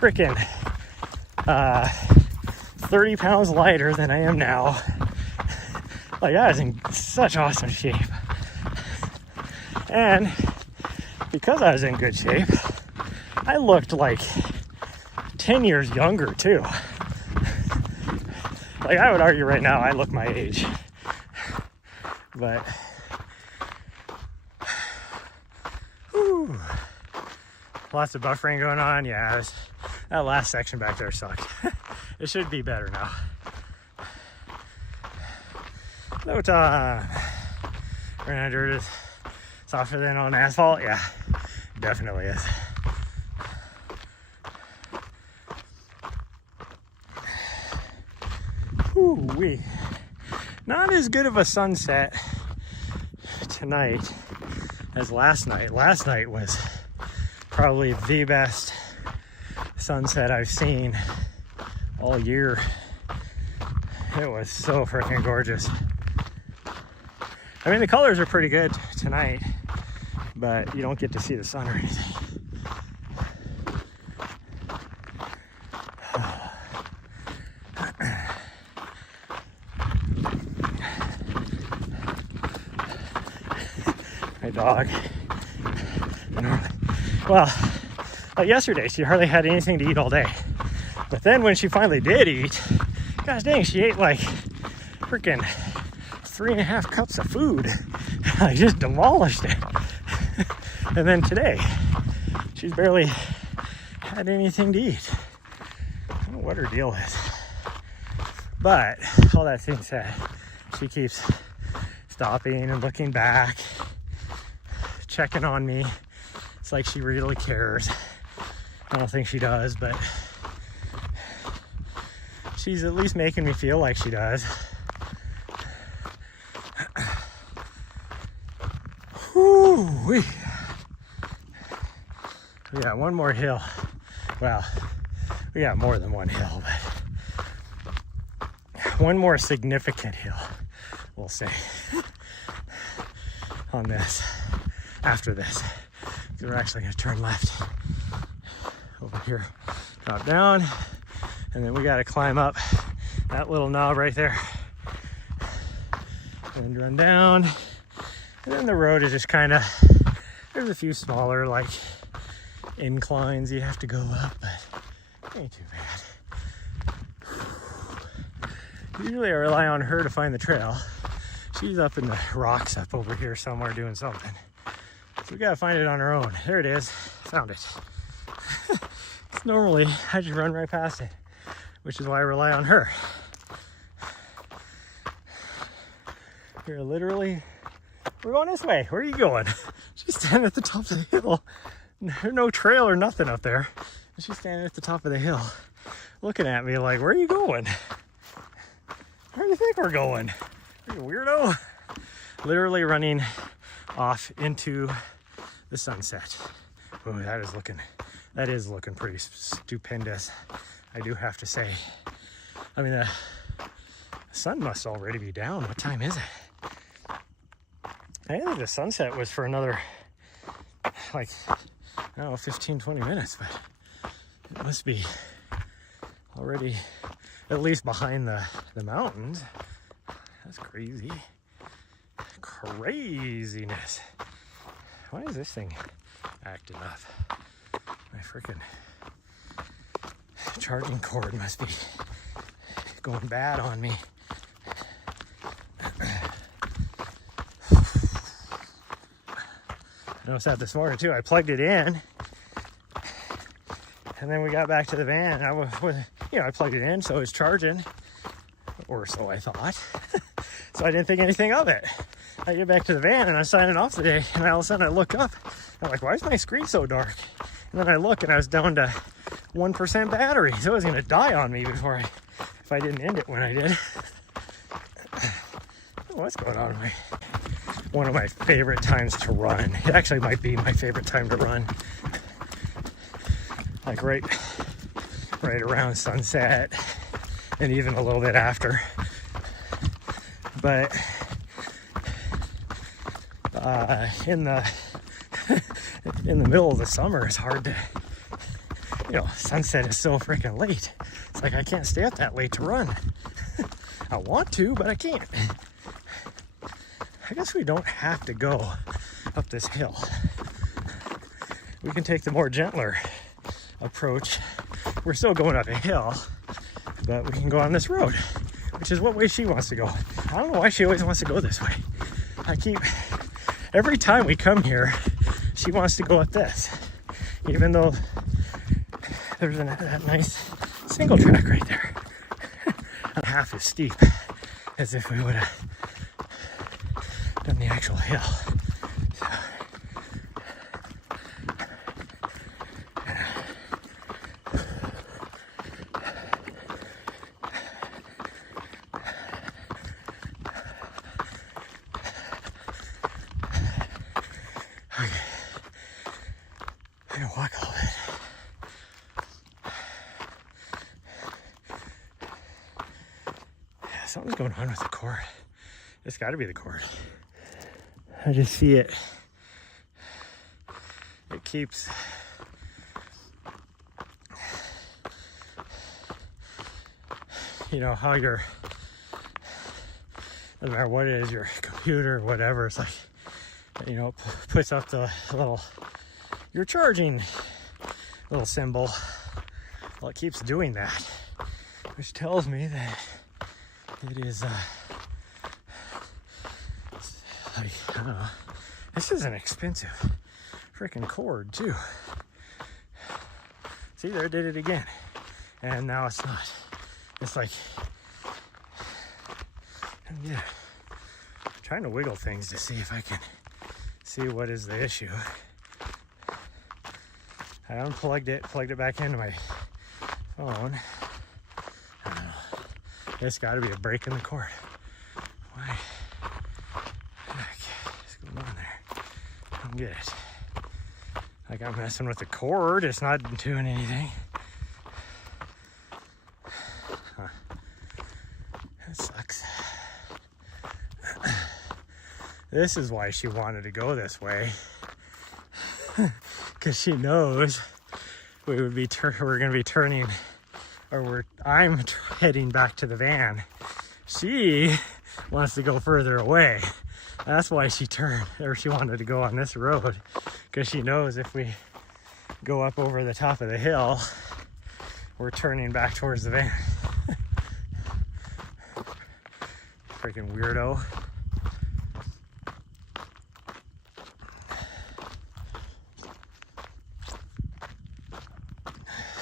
freaking 30 pounds lighter than I am now. Like, I was in such awesome shape. And because I was in good shape, I looked like 10 years younger too. Like, I would argue right now I look my age. But whew, lots of buffering going on. Yeah, that last section back there sucked. It should be better now. No time. Running on dirt is softer than on asphalt. Yeah, it definitely is. Woo-wee. Not as good of a sunset tonight as last night. Last night was probably the best sunset I've seen all year. It was so freaking gorgeous. I mean, the colors are pretty good tonight, but you don't get to see the sun or anything. My dog. Well, like yesterday, she hardly had anything to eat all day. But then when she finally did eat, gosh dang, she ate like freaking 3.5 cups of food. I just demolished it. And then today, she's barely had anything to eat. I don't know what her deal is. But all that being said, she keeps stopping and looking back, checking on me. It's like she really cares. I don't think she does, but she's at least making me feel like she does. Whew-wee. We got one more hill. Well, we got more than one hill, but one more significant hill, we'll say, on this, after this. We're actually going to turn left over here, drop down, and then we got to climb up that little knob right there and run down. And then the road is just kind of, there's a few smaller like inclines you have to go up, but ain't too bad. Usually I rely on her to find the trail. She's up in the rocks up over here somewhere doing something. So we gotta find it on our own. There it is, found it. Normally I just run right past it, which is why I rely on her. We're literally, we're going this way. Where are you going? She's standing at the top of the hill. There's no trail or nothing up there. She's standing at the top of the hill, looking at me like, where are you going? Where do you think we're going? Are you a weirdo? Literally running off into the sunset. Oh, that is looking pretty stupendous, I do have to say. I mean, the sun must already be down. What time is it? I think the sunset was for another, like, I don't know, 15, 20 minutes, but it must be already at least behind the mountains. That's crazy. Craziness. Why is this thing acting up? My freaking charging cord must be going bad on me. I noticed that this morning too. I plugged it in, and then we got back to the van. I plugged it in, so it was charging, or so I thought. So I didn't think anything of it. I get back to the van and I'm signing off today, and all of a sudden I look up. I'm like, why is my screen so dark? And then I look, and I was down to 1% battery, so it was gonna die on me if I didn't end it when I did. What's going on with me? One of my favorite times to run. It actually might be my favorite time to run. Like right around sunset, and even a little bit after. But in the middle of the summer, it's hard to, sunset is so freaking late. It's like I can't stay up that late to run. I want to, but I can't. I guess we don't have to go up this hill. We can take the more gentler approach. We're still going up a hill, but we can go on this road, which is what way she wants to go. I don't know why she always wants to go this way. Every time we come here, she wants to go up this, even though there's that nice single track right there. Not half as steep as if we would have done the actual hill. So, okay. I'm gonna walk a little bit. Yeah, something's going on with the cord. It's got to be the cord. I just see it. It keeps how you're, no matter what it is, your computer or whatever, it's like, puts up the little, you're charging little symbol. Well, it keeps doing that, which tells me that it is, I don't know. This is an expensive freaking cord too. See, there, it did it again. And now it's not. It's like, yeah. I'm trying to wiggle things to see if I can see what is the issue. I unplugged it, plugged it back into my phone. I don't know. There's got to be a break in the cord. Why? What's going on there? I don't get it. Like I'm messing with the cord, it's not doing anything. Huh. That sucks. This is why she wanted to go this way. Because she knows we're going to be turning, or I'm heading back to the van. She wants to go further away. That's why she wanted to go on this road, because she knows if we go up over the top of the hill, we're turning back towards the van. Freaking weirdo.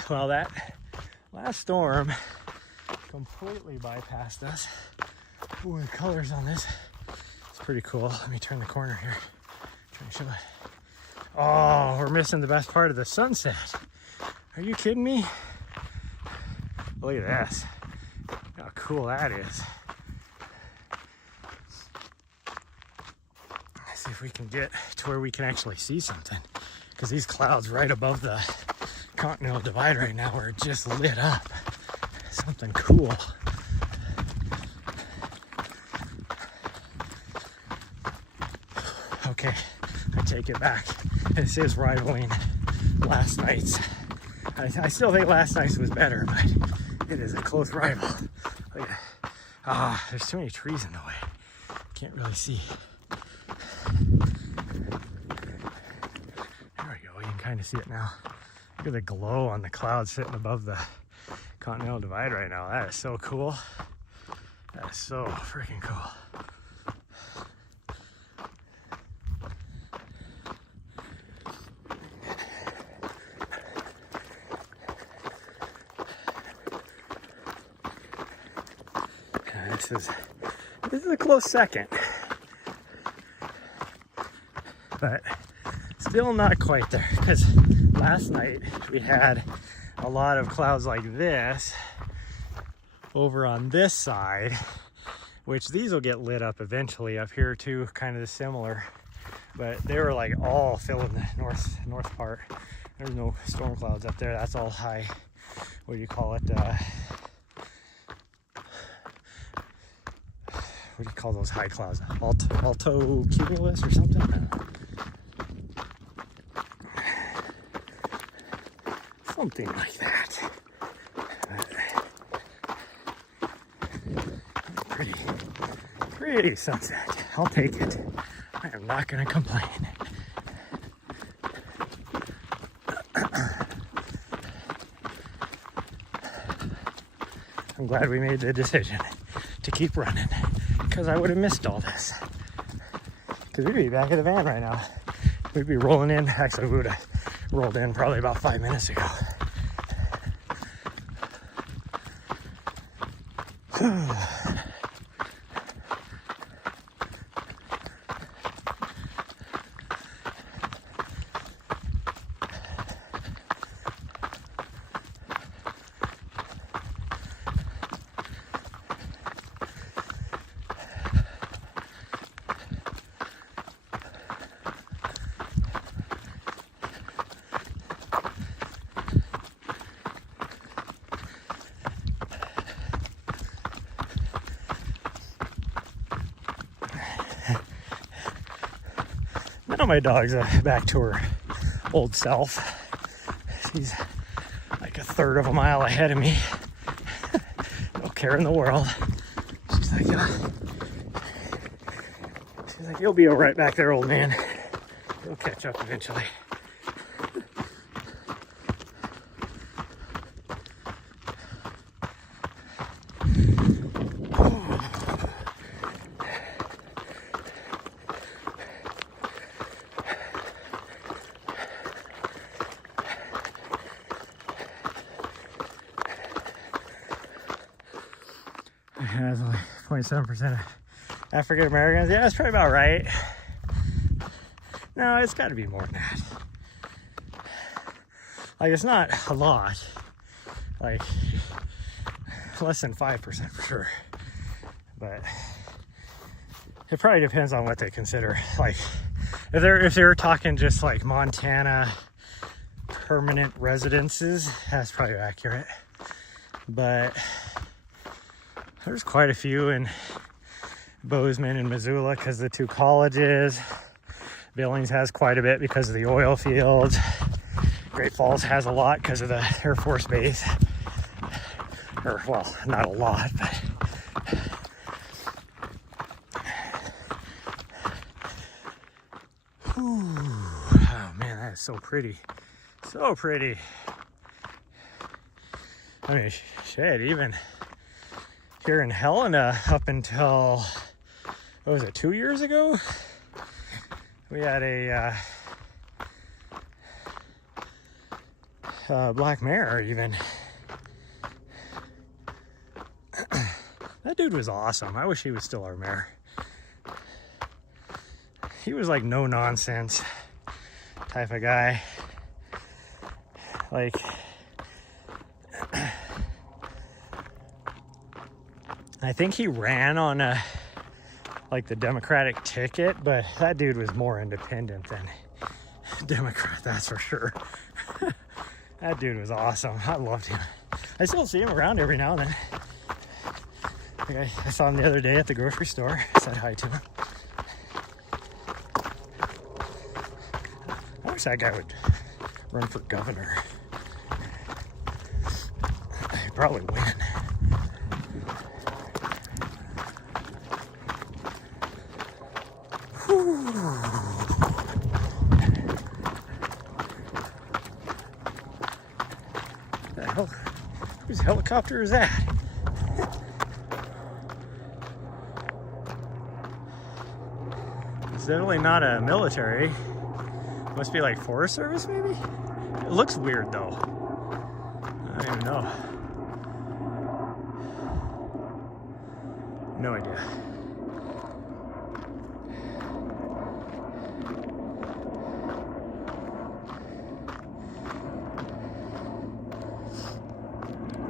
Well, that last storm completely bypassed us. Ooh, the colors on this, it's pretty cool. Let me turn the corner here. Try to show it. Oh, we're missing the best part of the sunset. Are you kidding me? Look at this. How cool that is. Let's see if we can get to where we can actually see something. Because these clouds right above the Continental Divide right now are just lit up. Something cool. Okay, I take it back. This is rivaling last night's. I still think last night's was better, but it is a close rival. Look at, there's too many trees in the way. Can't really see. There we go, you can kind of see it now. Look at the glow on the clouds sitting above the Continental Divide right now. That is so cool. That is so freaking cool. This is a close second, but still not quite there, because last night we had a lot of clouds like this over on this side, which these will get lit up eventually up here too, kind of similar, but they were like all filling the north part. There's no storm clouds up there. That's all high, what do you call it, what do you call those high clouds? Alto cumulus or something? Something like that. pretty sunset. I'll take it. I am not going to complain. I'm glad we made the decision to keep running, because I would have missed all this. Because we'd be back at the van right now. We'd be rolling in. Actually, we would have rolled in probably about 5 minutes ago. Now my dog's back to her old self. She's like a third of a mile ahead of me. No care in the world. She's like, you'll be all right back there, old man. You'll catch up eventually. Has only 0.7% of African Americans. Yeah, that's probably about right. No, it's got to be more than that. Like, it's not a lot. Like, less than 5% for sure. But it probably depends on what they consider. Like, if they're talking just like Montana permanent residences, that's probably accurate. But there's quite a few in Bozeman and Missoula because the two colleges. Billings has quite a bit because of the oil fields. Great Falls has a lot because of the Air Force Base. Or, well, not a lot, but... Oh man, that is so pretty. So pretty. I mean, shit, even here in Helena up until, what was it, 2 years ago? We had a black mayor even. That dude was awesome. I wish he was still our mayor. He was like no nonsense type of guy. Like, I think he ran on like the Democratic ticket, but that dude was more independent than Democrat, that's for sure. That dude was awesome. I loved him. I still see him around every now and then. Like I saw him the other day at the grocery store. I said hi to him. I wish that guy would run for governor. He'd probably win. The hell? Whose helicopter is that? It's definitely not a military. Must be like Forest Service, maybe? It looks weird though. I don't even know. No idea.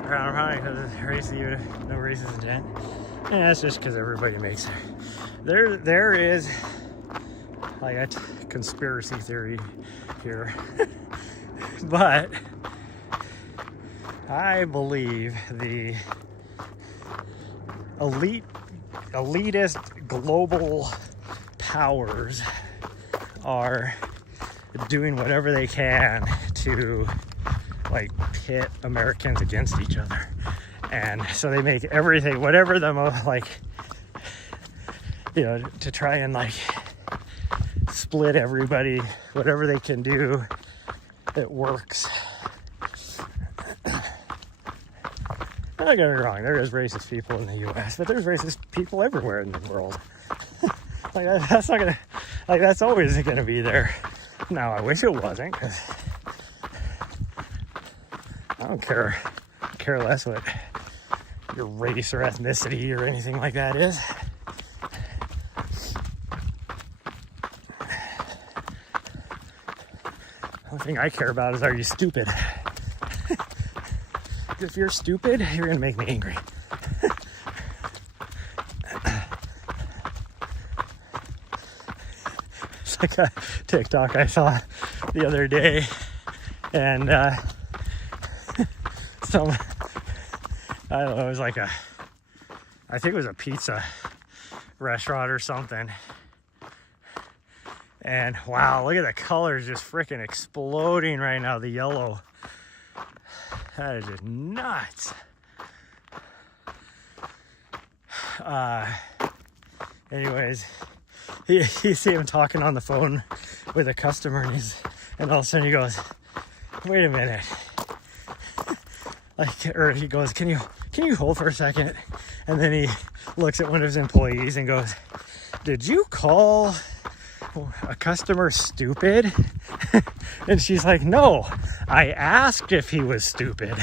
Probably because it's racist, no racist intent. Yeah, that's just because everybody makes it. There is like a conspiracy theory here. But I believe the elitist global powers are doing whatever they can to like pit Americans against each other. And so they make everything, whatever the most like you know, to try and like split everybody, whatever they can do that works. Don't get me wrong, there is racist people in the US, but there's racist people everywhere in the world. Like that's not gonna, like that's always gonna be there. Now I wish it wasn't, because I don't care less what your race or ethnicity or anything like that is. The only thing I care about is, are you stupid? If you're stupid, you're gonna make me angry. It's like a TikTok I saw the other day, and some, I don't know, it was like I think it was a pizza restaurant or something. And wow, look at the colors just freaking exploding right now, the yellow. That is just nuts. Anyways, you see him talking on the phone with a customer, and all of a sudden he goes, "Wait a minute," or he goes, "Can you hold for a second?" And then he looks at one of his employees and goes, "Did you call a customer stupid?" And she's like, "No, I asked if he was stupid."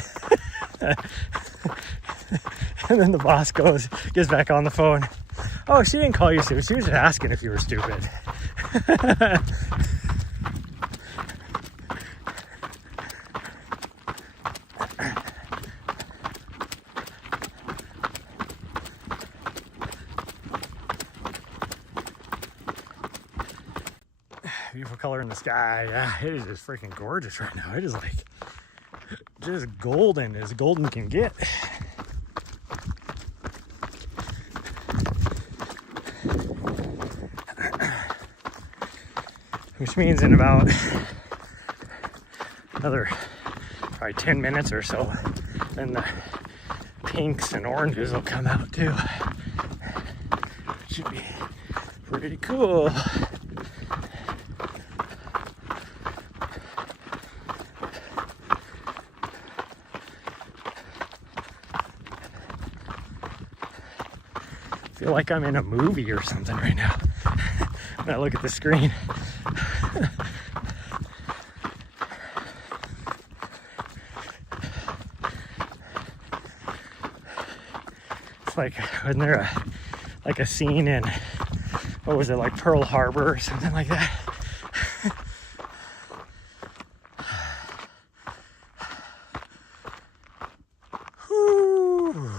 And then the boss gets back on the phone. "Oh, she didn't call you stupid. She was just asking if you were stupid." Beautiful color in the sky. Yeah, it is just freaking gorgeous right now. It is like just golden as golden can get. Which means in about another probably 10 minutes or so, then the pinks and oranges will come out too. Should be pretty cool. I feel like I'm in a movie or something right now when I look at the screen. It's like, wasn't there a scene in, what was it, like Pearl Harbor or something like that? Whew.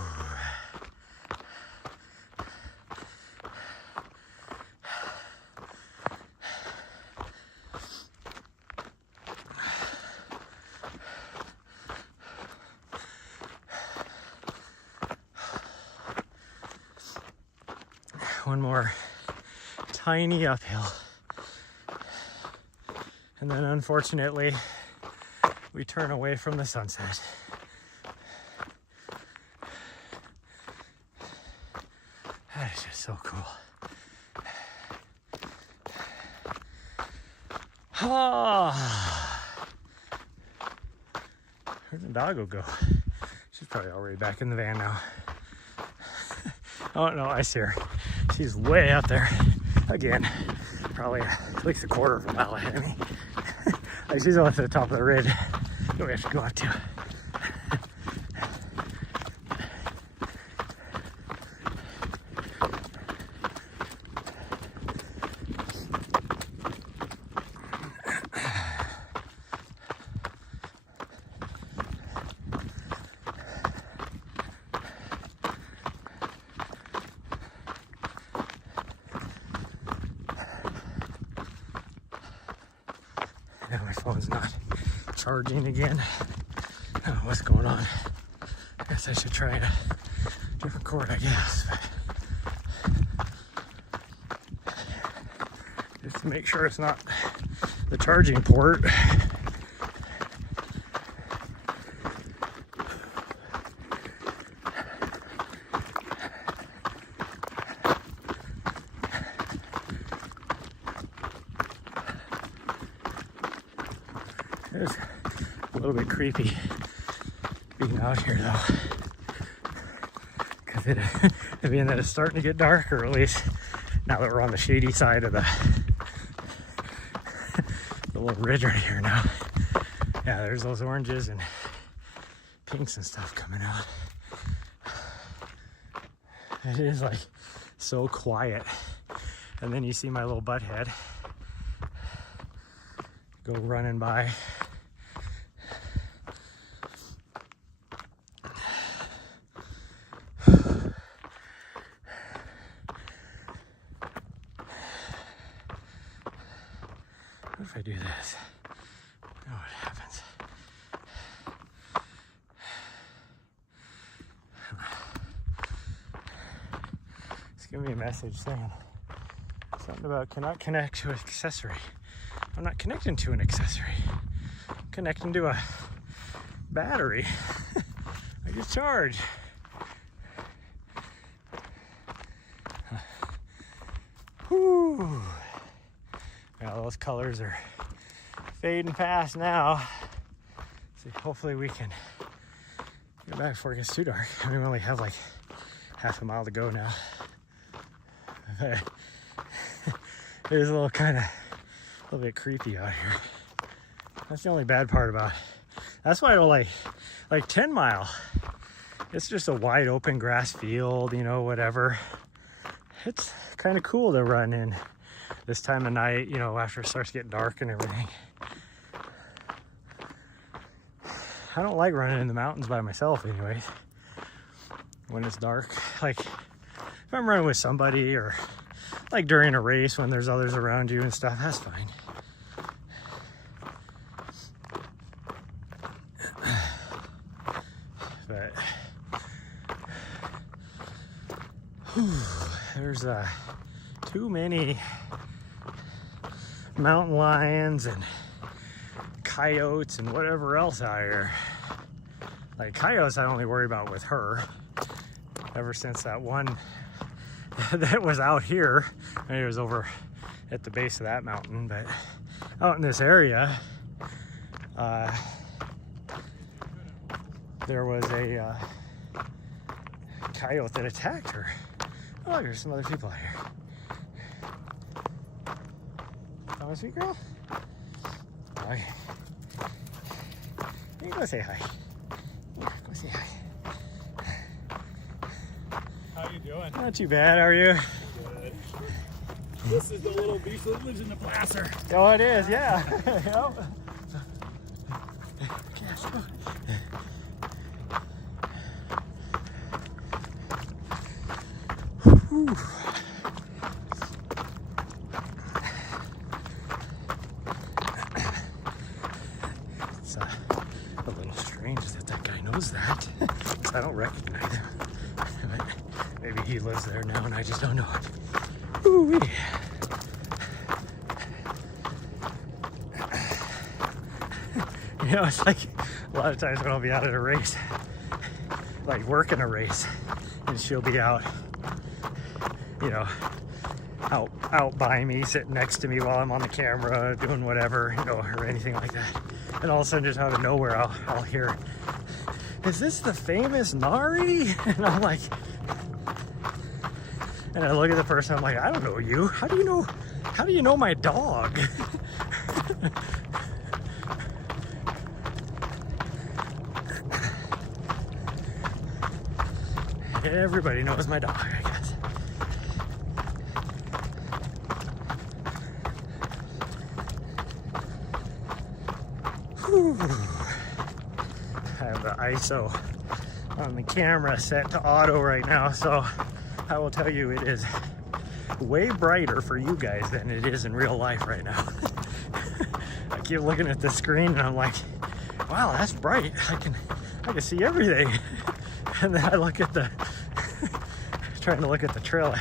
One more tiny uphill, and then unfortunately we turn away from the sunset. That is just so cool. Ah, where'd the doggo go? She's probably already back in the van now. Oh no, I see her. She's way up there. Again, probably at least a quarter of a mile ahead of me. Like she's almost at the top of the ridge that we have to go up to. Now my phone's not charging again. I don't know what's going on. I guess I should try a different cord, I guess. But just to make sure it's not the charging port. It's a little bit creepy being out here though, because being that it's starting to get darker, at least now that we're on the shady side of the little ridge right here now. Yeah, there's those oranges and pinks and stuff coming out. It is like so quiet. And then you see my little butt head go running by. What if I do this? Oh, what happens? It's giving me a message saying something about cannot connect to an accessory. I'm not connecting to an accessory. I'm connecting to a battery. I get charged. Whew. Yeah, those colors are fading fast now. So hopefully we can get back before it gets too dark. I mean, we only have like half a mile to go now. It is a little bit creepy out here. That's the only bad part about it. That's why I don't like 10 Mile. It's just a wide open grass field, you know, whatever. It's kind of cool to run in this time of night, you know, after it starts getting dark and everything. I don't like running in the mountains by myself anyways, when it's dark. Like if I'm running with somebody, or like during a race when there's others around you and stuff, that's fine. But there's too many mountain lions and coyotes and whatever else out here. Like coyotes I only worry about with her. Ever since that one that was out here, I mean, it was over at the base of that mountain, but out in this area, there was a coyote that attacked her. Oh, there's some other people out here. Oh, sweet girl? Hi. You go say hi. Yeah, go say hi. How you doing? Not too bad, how are you? Good. This is the little beast that lives in the placer. Oh, it is, yeah. Yep. Whew. It's a little strange that guy knows that, because I don't recognize him. But maybe he lives there now and I just don't know. Ooh-wee. You know, it's like a lot of times when I'll be out at a race, like working a race, and she'll be out, you know, out by me, sitting next to me while I'm on the camera, doing whatever, you know, or anything like that. And all of a sudden, just out of nowhere, I'll hear, "Is this the famous Nahri?" And I'm like, and I look at the person, I'm like, "I don't know you. How do you know my dog?" Everybody knows my dog, I guess. Whew. I have the ISO on the camera set to auto right now, so I will tell you it is way brighter for you guys than it is in real life right now. I keep looking at the screen and I'm like, wow, that's bright. I can see everything. And then I look at the trying to look at the trail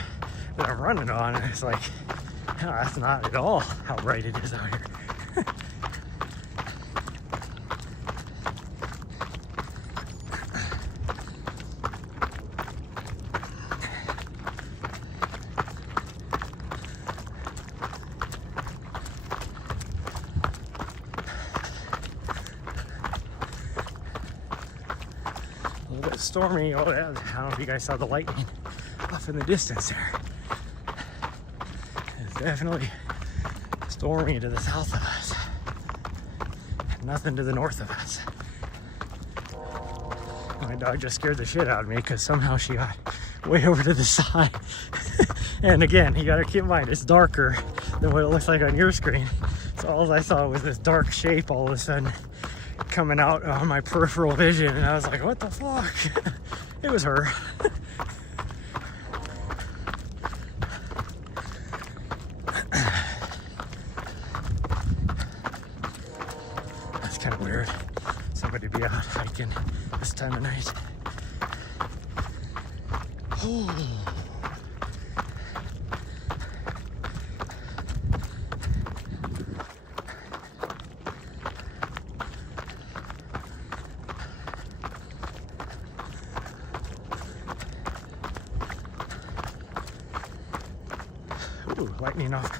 that I'm running on, and it's like, no, that's not at all how bright it is out here. stormy. Oh, yeah, I don't know if you guys saw the lightning off in the distance there. It's definitely stormy to the south of us. Nothing to the north of us. My dog just scared the shit out of me because somehow she got way over to the side. And again, you gotta keep in mind, it's darker than what it looks like on your screen. So all I saw was this dark shape all of a sudden coming out on my peripheral vision, and I was like, what the fuck? It was her. That's kind of weird. Somebody be out hiking this time of night. Oh. Ooh, lightning off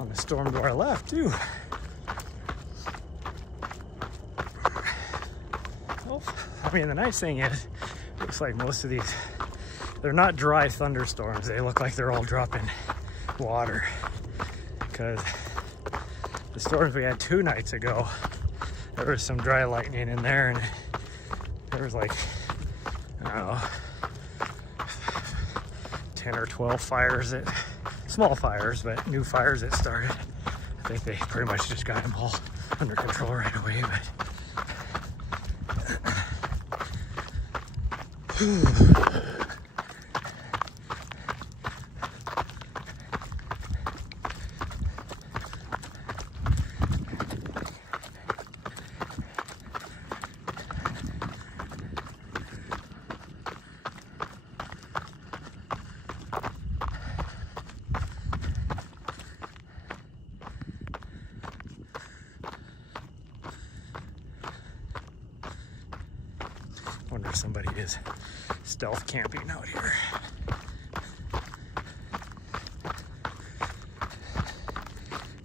on the storm to our left too. Well, I mean, the nice thing is, looks like most of these, they're not dry thunderstorms. They look like they're all dropping water, because the storms we had 2 nights ago, there was some dry lightning in there, and there was like, I don't know, 10 or 12 fires that, small fires, but new fires that started. I think they pretty much just got them all under control right away, but wonder if somebody is stealth camping out here.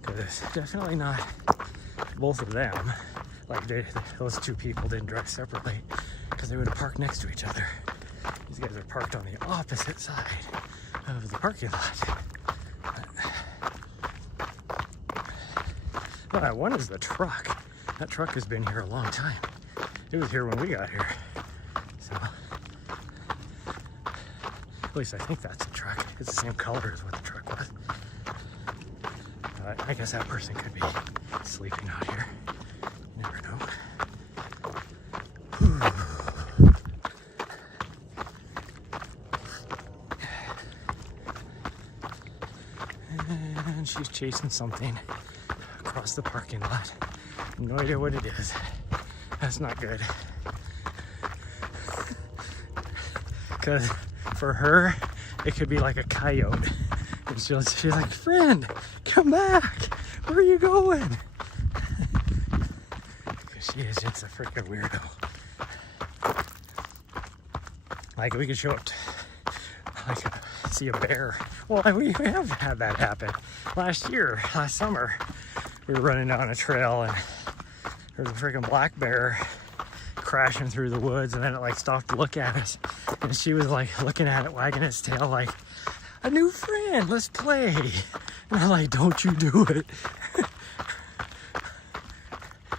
Because it's definitely not both of them. Like those 2 people didn't drive separately, because they would have parked next to each other. These guys are parked on the opposite side of the parking lot. Well, that one is the truck. That truck has been here a long time. It was here when we got here. So, at least I think that's the truck. It's the same color as what the truck was. I guess that person could be sleeping out here. You never know. Whew. And she's chasing something across the parking lot. No idea what it is. That's not good. Because for her, it could be like a coyote. And she's like, friend, come back. Where are you going? Because she is just a freaking weirdo. Like, we could show up to, like, see a bear. Well, we have had that happen. Last summer, we were running down a trail and there was a freaking black bear crashing through the woods, and then it like stopped to look at us, and she was like looking at it, wagging its tail like, a new friend, let's play. And I'm like, don't you do it.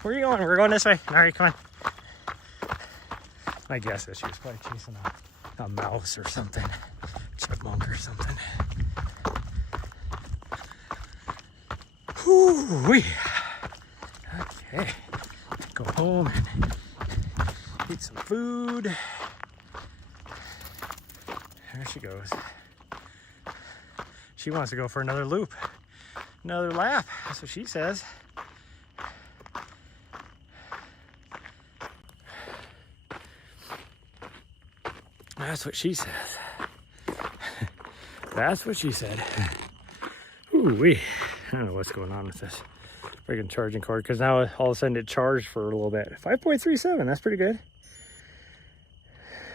Where are you going? We're going this way. Nahri, come on. My guess is she was probably chasing a mouse or something, chipmunk or something. Whoo-wee. Okay, go home and eat some food. There she goes. She wants to go for another loop, another lap. That's what she says. That's what she says. That's what she said. Ooh-wee. I don't know what's going on with this freaking charging cord, because now all of a sudden it charged for a little bit. 5.37, that's pretty good.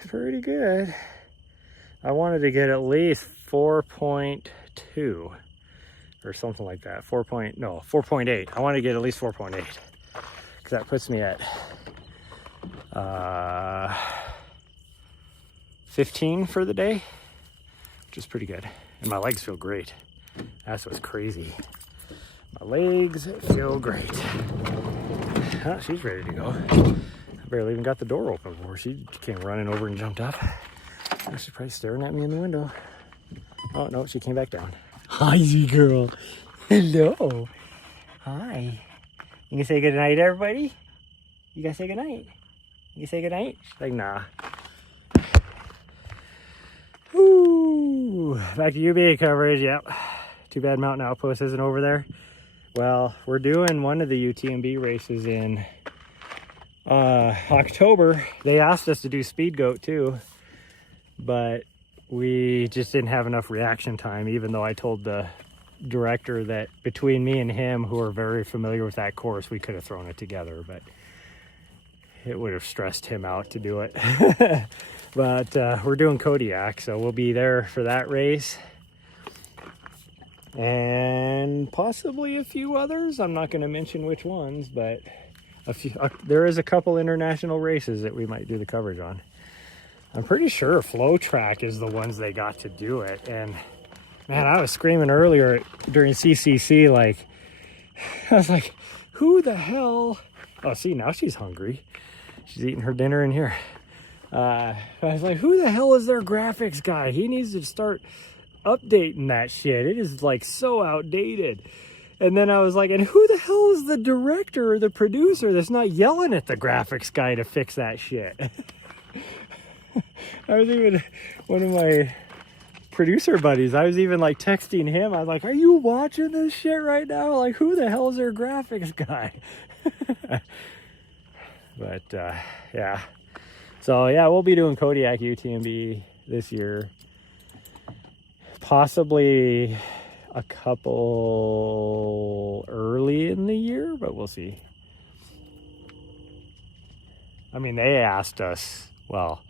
Pretty good. I wanted to get at least 4.2 or something like that. 4.8. I wanted to get at least 4.8, because that puts me at 15 for the day, which is pretty good. And my legs feel great. That's what's crazy. My legs feel great. Oh, she's ready to go. I barely even got the door open before she came running over and jumped up. Oh, she's probably staring at me in the window. Oh, no, she came back down. Hi, Z-girl. Hello. Hi. You gonna say good night, everybody? You gotta say good night. You can say good night? She's like, nah. Woo. Back to UBA coverage. Yep. Too bad Mountain Outpost isn't over there. Well, we're doing one of the UTMB races in October. They asked us to do Speed Goat too, but we just didn't have enough reaction time, even though I told the director that between me and him, who are very familiar with that course, we could have thrown it together, but it would have stressed him out to do it. But we're doing Kodiak, so we'll be there for that race. And possibly a few others. I'm not going to mention which ones, but there is a couple international races that we might do the coverage on. I'm pretty sure Flow Track is the ones they got to do it. And man, I was screaming earlier during CCC, like, I was like, who the hell? Oh, see, now she's hungry. She's eating her dinner in here. I was like, who the hell is their graphics guy? He needs to start updating that shit. It is like so outdated. And then I was like, and who the hell is the director or the producer that's not yelling at the graphics guy to fix that shit? I was even, one of my producer buddies, I was even like texting him. I was like, are you watching this shit right now? Like, who the hell is their graphics guy? But yeah. So yeah, we'll be doing Kodiak UTMB this year. Possibly a couple early in the year, but we'll see. I mean, they asked us, well,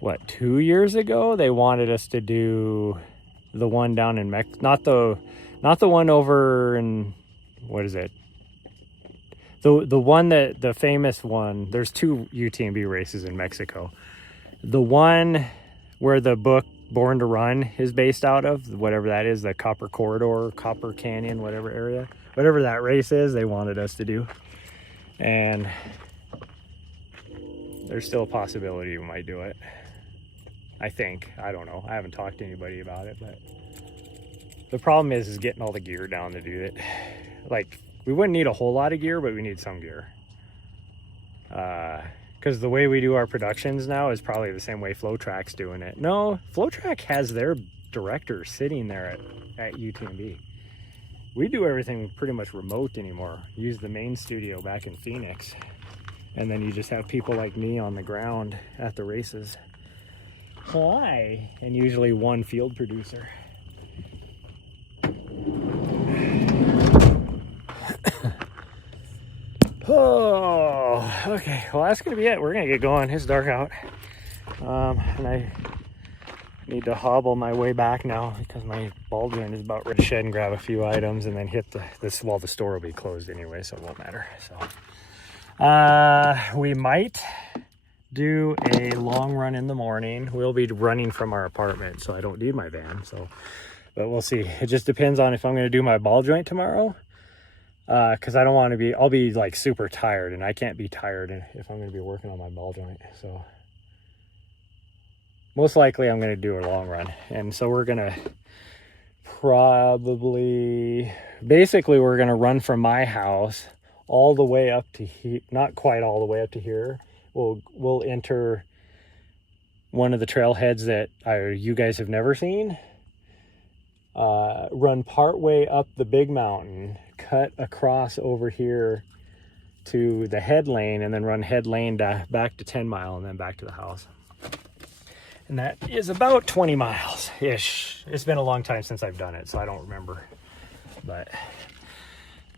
what, 2 years ago? They wanted us to do the one down in not the one over in, what is it? The one that, the famous one, there's 2 UTMB races in Mexico. The one where the book Born to Run is based out of, whatever that is, the Copper Corridor, Copper Canyon, whatever area, whatever that race is, they wanted us to do. And there's still a possibility we might do it. I think. I don't know. I haven't talked to anybody about it, but the problem is getting all the gear down to do it. Like, we wouldn't need a whole lot of gear, but we need some gear. Because the way we do our productions now is probably the same way Flow Track's doing it. No, Flow Track has their director sitting there at UTMB. We do everything pretty much remote anymore. Use the main studio back in Phoenix. And then you just have people like me on the ground at the races. Hi. And usually one field producer. Oh, okay. Well, that's going to be it. We're going to get going. It's dark out. And I need to hobble my way back now because my ball joint is about ready to shed and grab a few items and then hit this. Well, the store will be closed anyway, so it won't matter. So we might do a long run in the morning. We'll be running from our apartment, so I don't need my van. But we'll see. It just depends on if I'm going to do my ball joint tomorrow. Because I don't want to be, I'll be like super tired, and I can't be tired if I'm going to be working on my ball joint. So most likely I'm going to do a long run. And so we're going to probably, basically we're going to run from my house all the way up to here, not quite all the way up to here. We'll enter one of the trailheads that you guys have never seen. Run part way up the big mountain, cut across over here to the head lane, and then run head lane back to 10 Mile and then back to the house. And that is about 20 miles ish. It's been a long time since I've done it, so I don't remember. But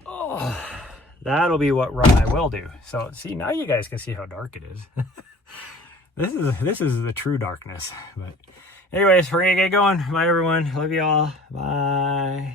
oh, that'll be what run I will do. So see, now you guys can see how dark it is. This is the true darkness. But anyways, we're gonna get going. Bye everyone. Love you all. Bye.